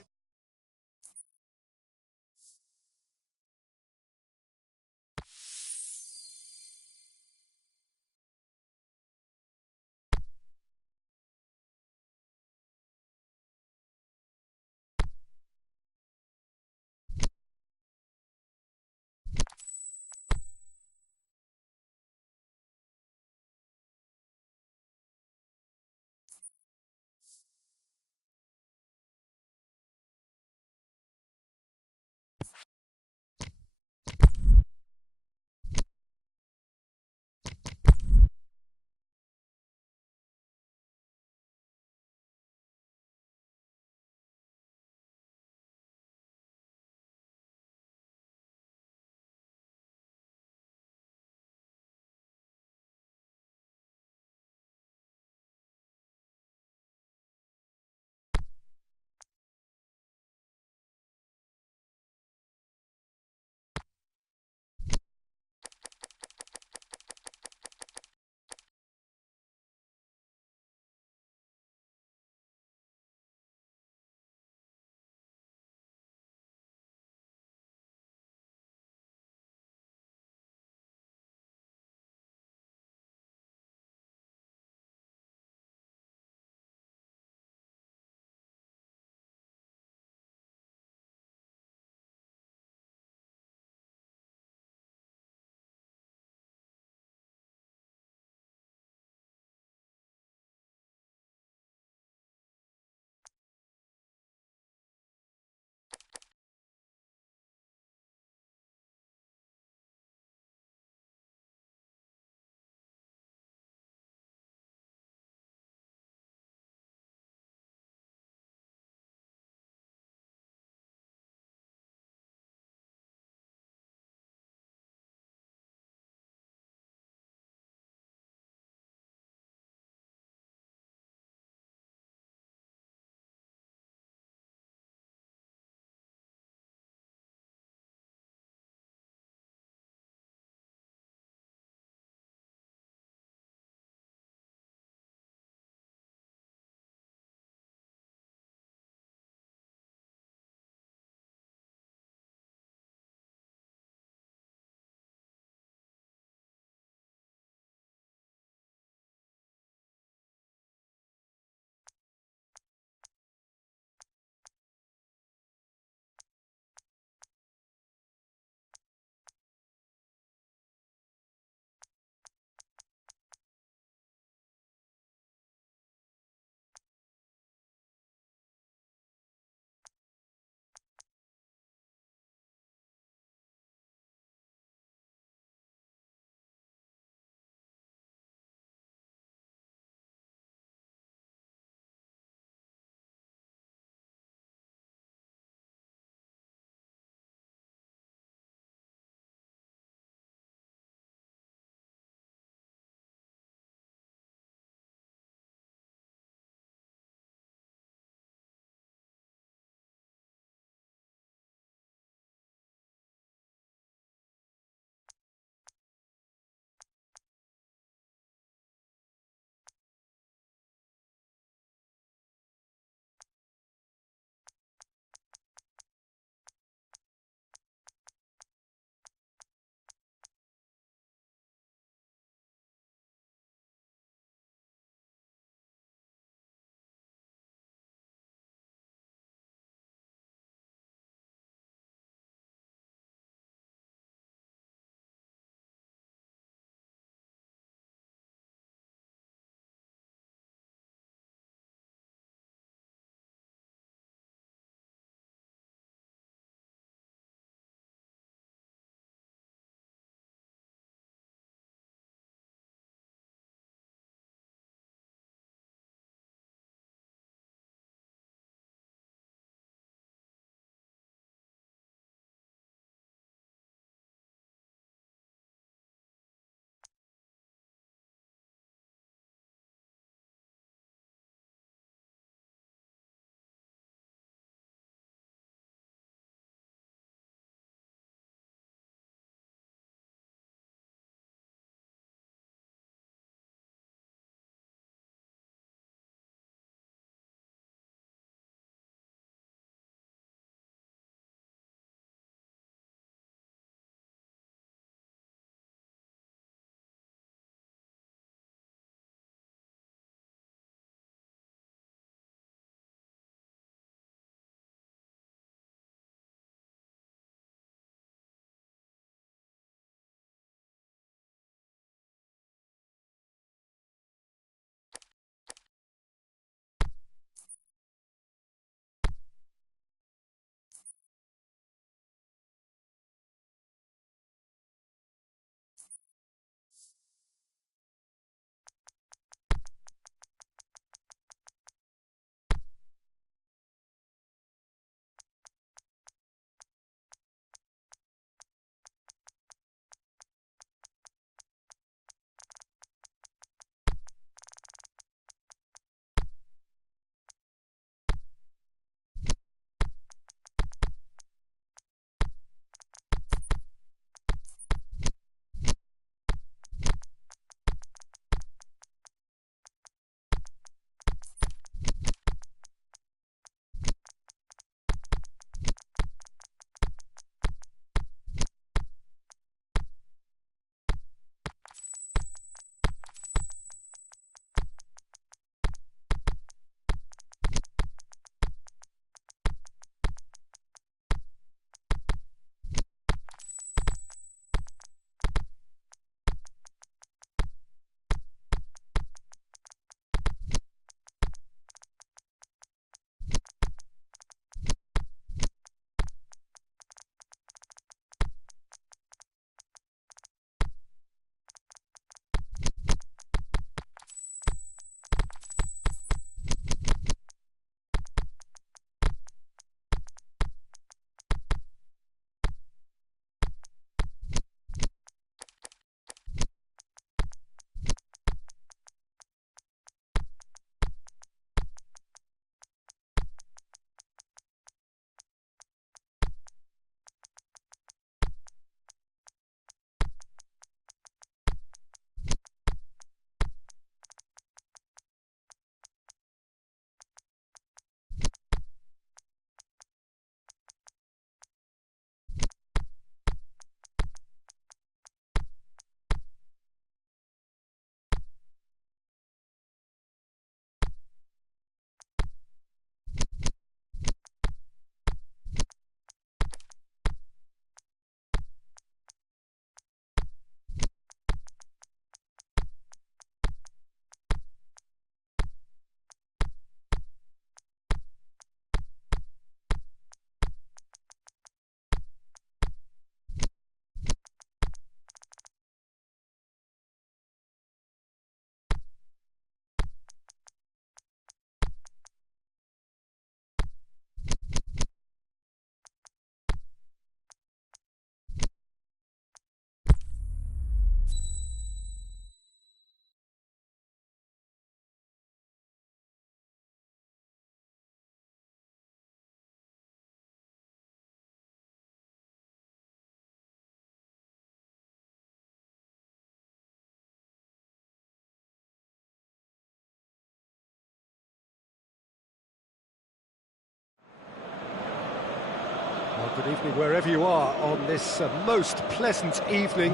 evening, wherever you are on this most pleasant evening.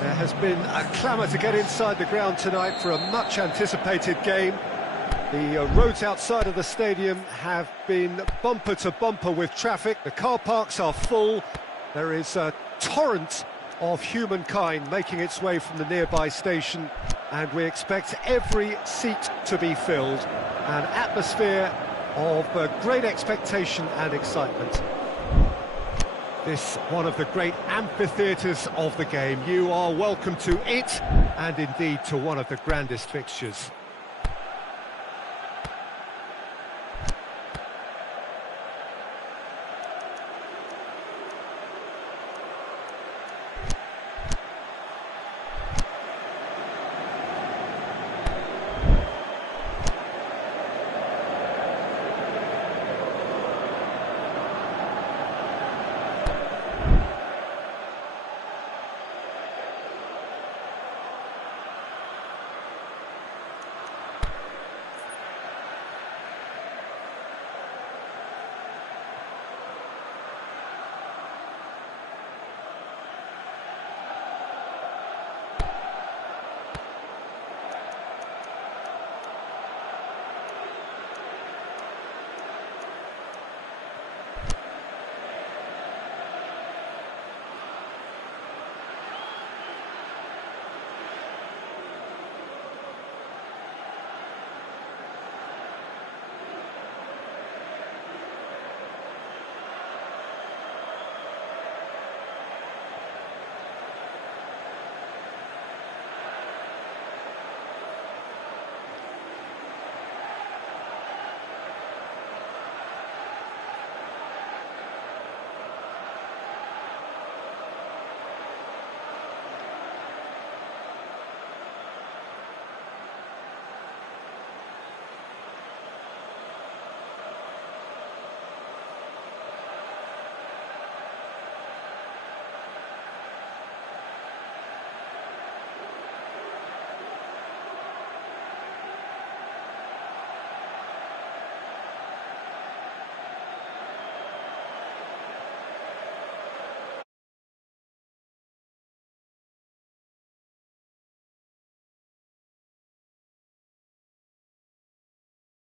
There has been a clamour to get inside the ground tonight for a much-anticipated game. The roads outside of the stadium have been bumper to bumper with traffic. The car parks are full. There is a torrent of humankind making its way from the nearby station, and we expect every seat to be filled. An atmosphere of great expectation and excitement. This one of the great amphitheatres of the game. You are welcome to it, and indeed to one of the grandest fixtures.